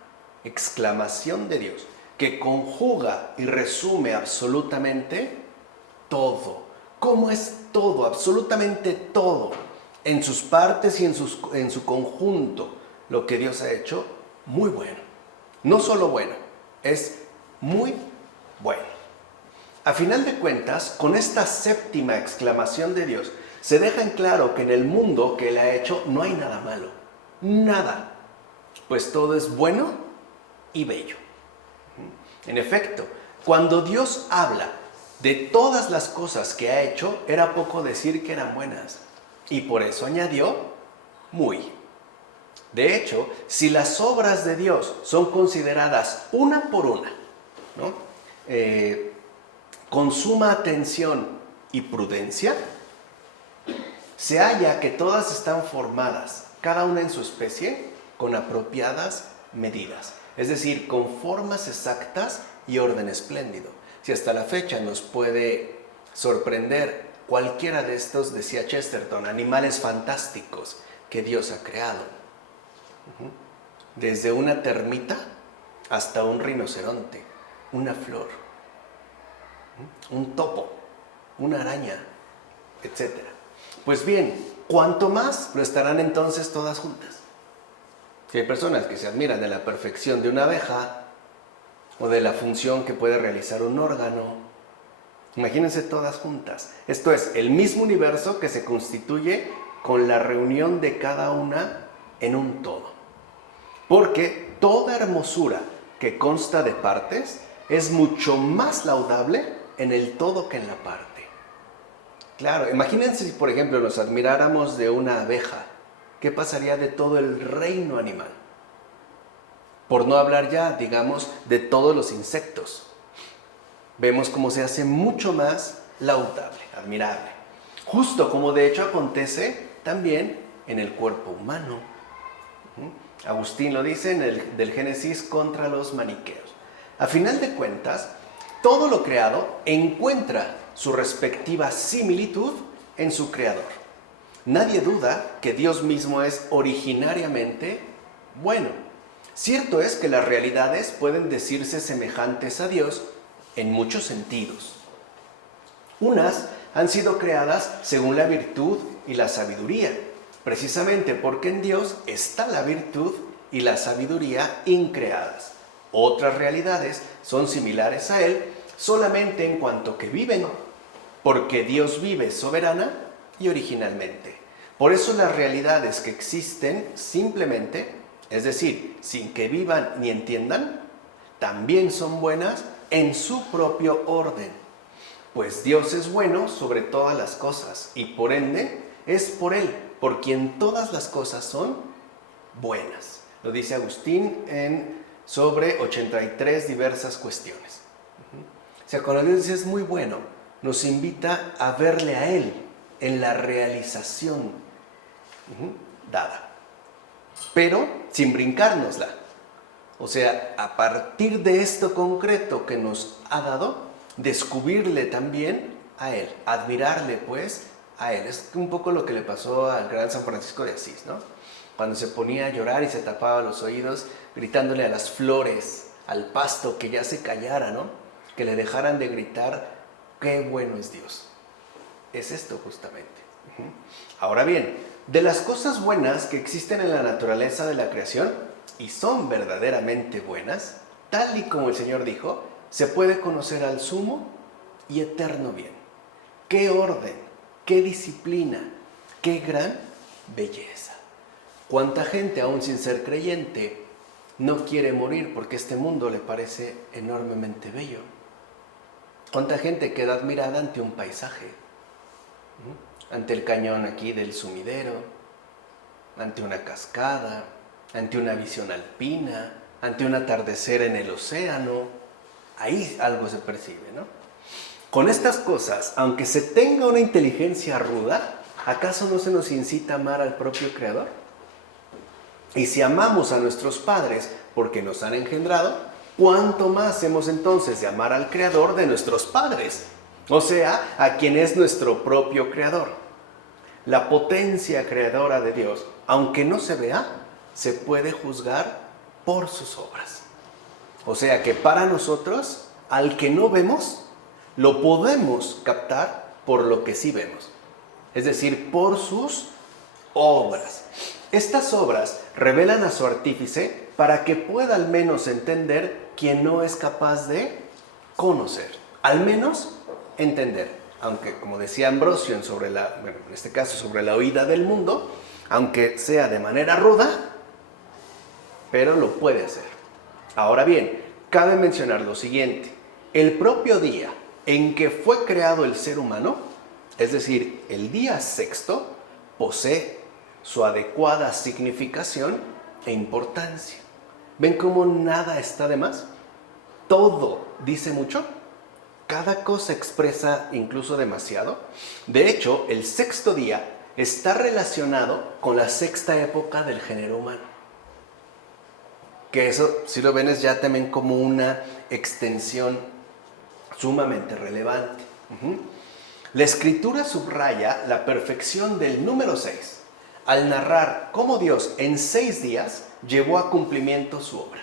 exclamación de Dios, que conjuga y resume absolutamente todo. ¿Cómo es todo? Absolutamente todo. En sus partes y en su conjunto, lo que Dios ha hecho, muy bueno. No solo bueno, es muy bueno. A final de cuentas, con esta séptima exclamación de Dios, se deja en claro que en el mundo que Él ha hecho no hay nada malo. Nada. Pues todo es bueno y bello. En efecto, cuando Dios habla de todas las cosas que ha hecho, era poco decir que eran buenas. Y por eso añadió muy. De hecho, si las obras de Dios son consideradas una por una, ¿no? Con suma atención y prudencia, se halla que todas están formadas, cada una en su especie, con apropiadas medidas. Es decir, con formas exactas y orden espléndido. Si hasta la fecha nos puede sorprender cualquiera de estos, decía Chesterton, animales fantásticos que Dios ha creado. Desde una termita hasta un rinoceronte, una flor, un topo, una araña, etc. Pues bien, ¿cuánto más lo estarán entonces todas juntas? Si hay personas que se admiran de la perfección de una abeja o de la función que puede realizar un órgano, imagínense todas juntas. Esto es, el mismo universo que se constituye con la reunión de cada una en un todo. Porque toda hermosura que consta de partes es mucho más laudable en el todo que en la parte. Claro, imagínense si por ejemplo nos admiráramos de una abeja, ¿qué pasaría de todo el reino animal? Por no hablar ya, digamos, de todos los insectos. Vemos cómo se hace mucho más laudable, admirable. Justo como de hecho acontece también en el cuerpo humano. Agustín lo dice en del Génesis contra los maniqueos. A final de cuentas, todo lo creado encuentra su respectiva similitud en su creador. Nadie duda que Dios mismo es originariamente bueno. Cierto es que las realidades pueden decirse semejantes a Dios en muchos sentidos. Unas han sido creadas según la virtud y la sabiduría, precisamente porque en Dios está la virtud y la sabiduría increadas. Otras realidades son similares a Él solamente en cuanto que viven, porque Dios vive soberana y originalmente. Por eso las realidades que existen simplemente es decir, sin que vivan ni entiendan, también son buenas en su propio orden. Pues Dios es bueno sobre todas las cosas y por ende es por Él, por quien todas las cosas son buenas. Lo dice Agustín en sobre 83 diversas cuestiones. O sea, cuando Dios es muy bueno, nos invita a verle a Él en la realización dada, pero sin brincárnosla. O sea, a partir de esto concreto que nos ha dado, descubrirle también a Él, admirarle pues a Él. Es un poco lo que le pasó al gran San Francisco de Asís, ¿no? Cuando se ponía a llorar y se tapaba los oídos, gritándole a las flores, al pasto, que ya se callara, ¿no? Que le dejaran de gritar, qué bueno es Dios. Es esto justamente. Ahora bien, de las cosas buenas que existen en la naturaleza de la creación, y son verdaderamente buenas, tal y como el Señor dijo, se puede conocer al sumo y eterno bien. ¡Qué orden! ¡Qué disciplina! ¡Qué gran belleza! ¿Cuánta gente, aún sin ser creyente, no quiere morir porque este mundo le parece enormemente bello? ¿Cuánta gente queda admirada ante un paisaje? Ante el cañón aquí del sumidero, ante una cascada, ante una visión alpina, ante un atardecer en el océano. Ahí algo se percibe, ¿no? Con estas cosas, aunque se tenga una inteligencia ruda, ¿acaso no se nos incita a amar al propio Creador? Y si amamos a nuestros padres porque nos han engendrado, ¿cuánto más hemos entonces de amar al Creador de nuestros padres? O sea, a quien es nuestro propio Creador. La potencia creadora de Dios, aunque no se vea, se puede juzgar por sus obras. O sea que para nosotros, al que no vemos, lo podemos captar por lo que sí vemos. Es decir, por sus obras. Estas obras revelan a su artífice para que pueda al menos entender quien no es capaz de conocer. Al menos entender. Aunque, como decía Ambrosio en este caso sobre la oída del mundo, aunque sea de manera ruda, pero lo puede hacer. Ahora bien, cabe mencionar lo siguiente. El propio día en que fue creado el ser humano, es decir, el día sexto, posee su adecuada significación e importancia. ¿Ven cómo nada está de más? Todo dice mucho. Cada cosa expresa incluso demasiado. De hecho, el sexto día está relacionado con la sexta época del género humano. Que eso, si lo ven, es ya también como una extensión sumamente relevante. La Escritura subraya la perfección del número 6 al narrar cómo Dios en 6 días llevó a cumplimiento su obra.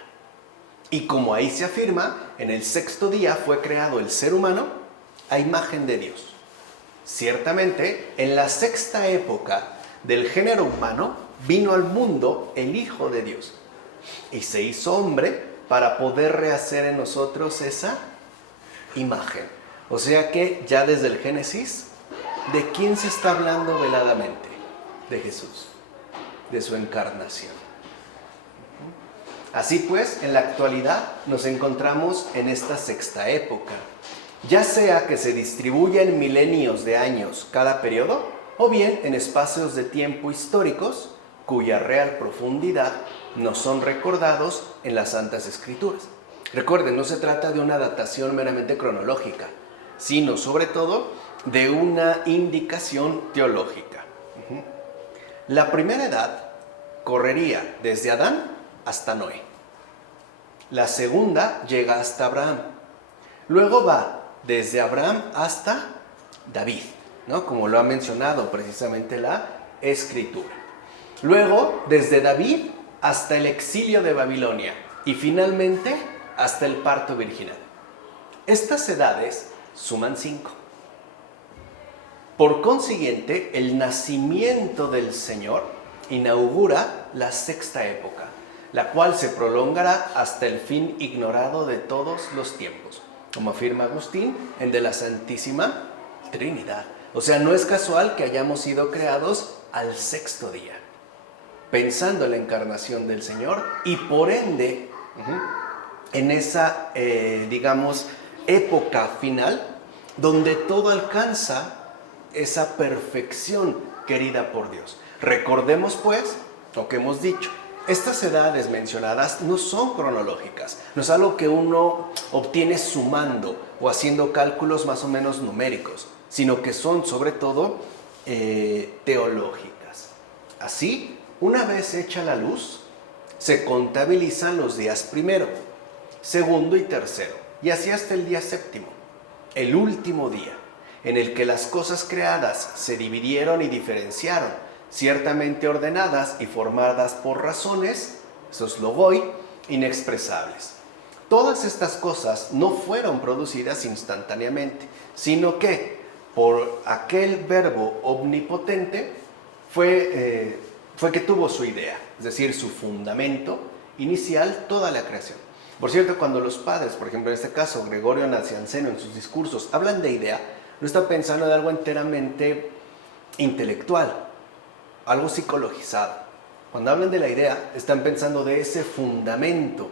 Y como ahí se afirma, en el sexto día fue creado el ser humano a imagen de Dios. Ciertamente, en la sexta época del género humano vino al mundo el Hijo de Dios y se hizo hombre para poder rehacer en nosotros esa imagen. O sea que ya desde el Génesis, ¿de quién se está hablando veladamente? De Jesús, de su encarnación. Así pues, en la actualidad nos encontramos en esta sexta época, ya sea que se distribuya en milenios de años cada periodo, o bien en espacios de tiempo históricos cuya real profundidad no son recordados en las Santas Escrituras. Recuerden, no se trata de una datación meramente cronológica, sino sobre todo de una indicación teológica. La primera edad correría desde Adán hasta Noé. La segunda llega hasta Abraham. Luego va desde Abraham hasta David, ¿no? Como lo ha mencionado precisamente la Escritura. Luego, desde David hasta el exilio de Babilonia y finalmente hasta el parto virginal. Estas edades suman 5. Por consiguiente, el nacimiento del Señor inaugura la sexta época, la cual se prolongará hasta el fin ignorado de todos los tiempos, como afirma Agustín en De la Santísima Trinidad. O sea, no es casual que hayamos sido creados al sexto día. pensando en la encarnación del Señor y por ende, en esa, digamos, época final, donde todo alcanza esa perfección querida por Dios. Recordemos pues lo que hemos dicho. Estas edades mencionadas no son cronológicas, no es algo que uno obtiene sumando o haciendo cálculos más o menos numéricos, sino que son sobre todo teológicas. Así, una vez hecha la luz, se contabilizan los días primero, segundo y tercero, y así hasta el día séptimo, el último día, en el que las cosas creadas se dividieron y diferenciaron, ciertamente ordenadas y formadas por razones, esos logoi, inexpresables. Todas estas cosas no fueron producidas instantáneamente, sino que por aquel verbo omnipotente fue que tuvo su idea, es decir, su fundamento inicial, toda la creación. Por cierto, cuando los padres, por ejemplo en este caso Gregorio Nacianceno en sus discursos, hablan de idea, no está pensando en algo enteramente intelectual, algo psicologizado. Cuando hablan de la idea, están pensando de ese fundamento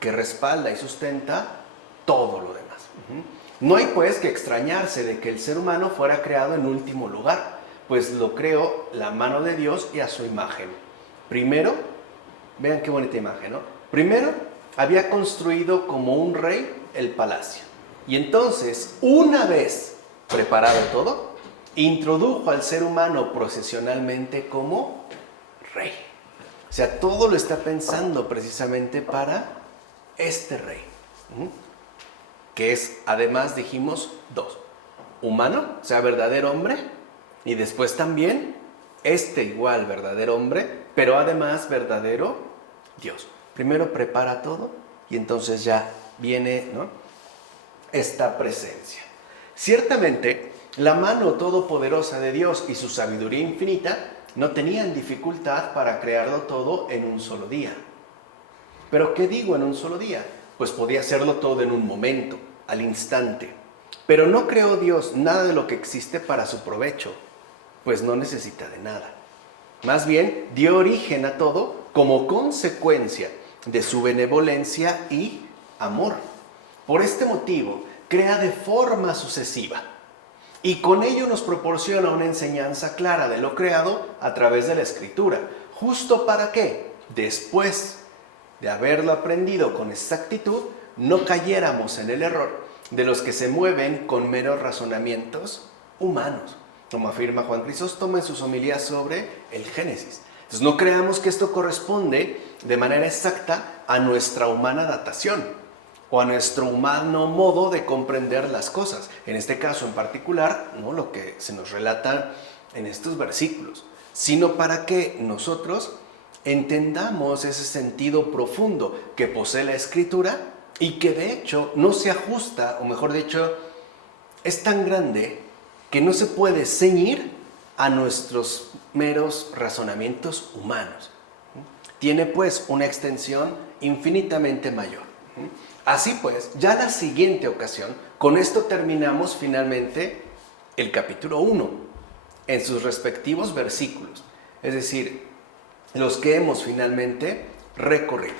que respalda y sustenta todo lo demás. No hay pues que extrañarse de que el ser humano fuera creado en último lugar, pues lo creó la mano de Dios y a su imagen. Primero, vean qué bonita imagen, ¿no? Primero, había construido como un rey el palacio. Y entonces, una vez preparado todo, introdujo al ser humano procesionalmente como rey. O sea, todo lo está pensando precisamente para este rey, que es, además dijimos, dos: humano, o sea, verdadero hombre, y después también igual verdadero hombre, pero además verdadero Dios. Primero prepara todo y entonces ya viene, ¿no?, esta presencia. Ciertamente, la mano todopoderosa de Dios y su sabiduría infinita no tenían dificultad para crearlo todo en un solo día. ¿Pero qué digo en un solo día? Pues podía hacerlo todo en un momento, al instante. Pero no creó Dios nada de lo que existe para su provecho, pues no necesita de nada. Más bien, dio origen a todo como consecuencia de su benevolencia y amor. Por este motivo, crea de forma sucesiva y con ello nos proporciona una enseñanza clara de lo creado a través de la Escritura. ¿Justo para qué? Después de haberlo aprendido con exactitud, no cayéramos en el error de los que se mueven con meros razonamientos humanos, como afirma Juan Crisóstomo en sus homilías sobre el Génesis. Entonces no creamos que esto corresponde de manera exacta a nuestra humana datación o a nuestro humano modo de comprender las cosas. En este caso en particular, ¿no?, lo que se nos relata en estos versículos, sino para que nosotros entendamos ese sentido profundo que posee la Escritura y que de hecho no se ajusta, o mejor dicho, es tan grande que no se puede ceñir a nuestros meros razonamientos humanos. Tiene pues una extensión infinitamente mayor. Así pues, ya la siguiente ocasión, con esto terminamos finalmente el capítulo 1 en sus respectivos versículos, es decir, los que hemos finalmente recorrido.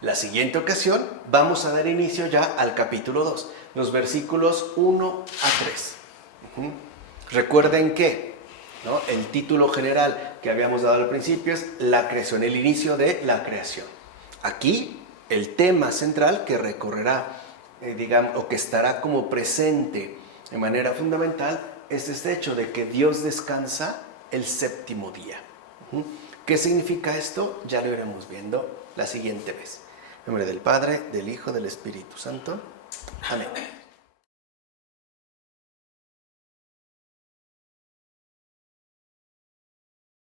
La siguiente ocasión vamos a dar inicio ya al capítulo 2, los versículos 1 a 3. Recuerden que, ¿no?, el título general que habíamos dado al principio es la creación, el inicio de la creación. Aquí el tema central que recorrerá, digamos, o que estará como presente de manera fundamental, es este hecho de que Dios descansa el séptimo día. ¿Qué significa esto? Ya lo iremos viendo la siguiente vez. En nombre del Padre, del Hijo, del Espíritu Santo. Amén.